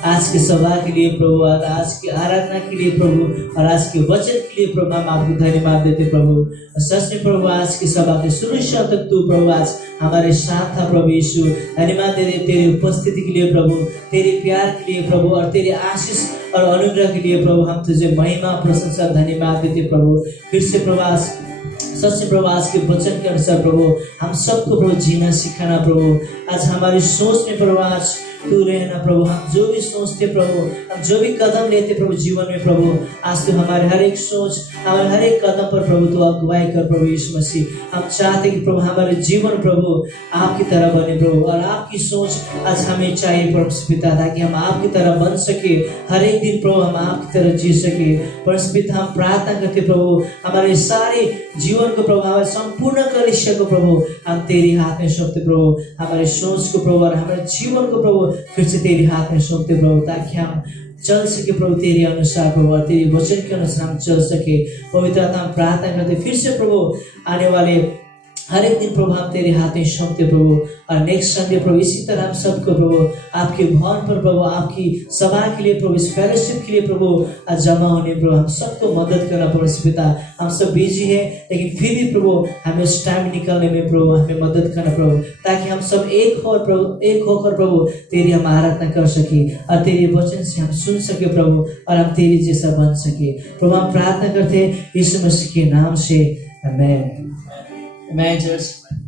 आज की सभा के लिए प्रभु, और आज की आराधना के लिए प्रभु, और आज के वचन के लिए प्रभु, हम आपको धन्यवाद देते हैं प्रभु। सच में प्रभु, आज की सभा के शुरू से अंत तक तू प्रभु आज हमारे साथ था प्रभु यीशु। धन्यवाद देते तेरी उपस्थिति के लिए प्रभु, तेरे प्यार के लिए प्रभु, और तेरे आशीष और अनुग्रह के लिए प्रभु। हम तुझे महिमा प्रशंसा धन्यवाद देते प्रभु। फिर से प्रभु आज सच प्रभु, आज के वचन के अनुसार प्रभु हम सबको प्रभु जीना सिखाना प्रभु। आज हमारी सोच में प्रभु आज तू रहना प्रभु। हम जो भी सोचते प्रभु, हम जो भी कदम लेते प्रभु जीवन में प्रभु, आज तू हमारे हर एक सोच, हमारे हर एक कदम पर प्रभु तू अगुवाई कर प्रभु यीशु मसीह। हम चाहते कि प्रभु हमारे जीवन प्रभु आपकी तरह बने प्रभु, और आपकी सोच आज हमें चाहिए परमेश्वर पिता, ताकि हम आपकी तरह बन सके। हर एक दिन प्रभु हम आपकी तरह जी सके परमेश्वर पिता। हम प्रार्थना करते प्रभु, हमारे सारे जीवन को प्रभु, हमारे संपूर्ण कलीसिया को प्रभु हम तेरे हाथ में सौंपते प्रभु। हमारे सोच को प्रभु और हमारे जीवन को प्रभु फिर से तेरे हाथ में सौंपते प्रभु, ताकि हम चल सके प्रभु तेरे अनुसार प्रभु, और तेरे वचन के अनुसार हम चल सके। पवित्र आत्मा हम प्रार्थना करते फिर से प्रभु, आने वाले हर एक दिन प्रभु हम तेरे हाथ में सौंपते प्रभु। और नेक्स्ट संडे प्रभु इसी तरह हम सबको प्रभु आपके भवन पर प्रभु, आपकी सभा के लिए प्रभु, इस फेलोशिप के लिए प्रभु आज जमा होने प्रभु हम सबको मदद करना परमेश्वर पिता। हम सब बिजी है, लेकिन फिर भी प्रभु हमें उस टाइम निकालने में प्रभु हमें मदद करना प्रभु, ताकि हम सब एक होकर प्रभु तेरी हम आराधना कर सके, और तेरे वचन से हम सुन सके प्रभु, और हम तेरी जैसा बन सके प्रभु। हम प्रार्थना करते हैं यीशु मसीह के नाम से, आमीन। मैं चर्च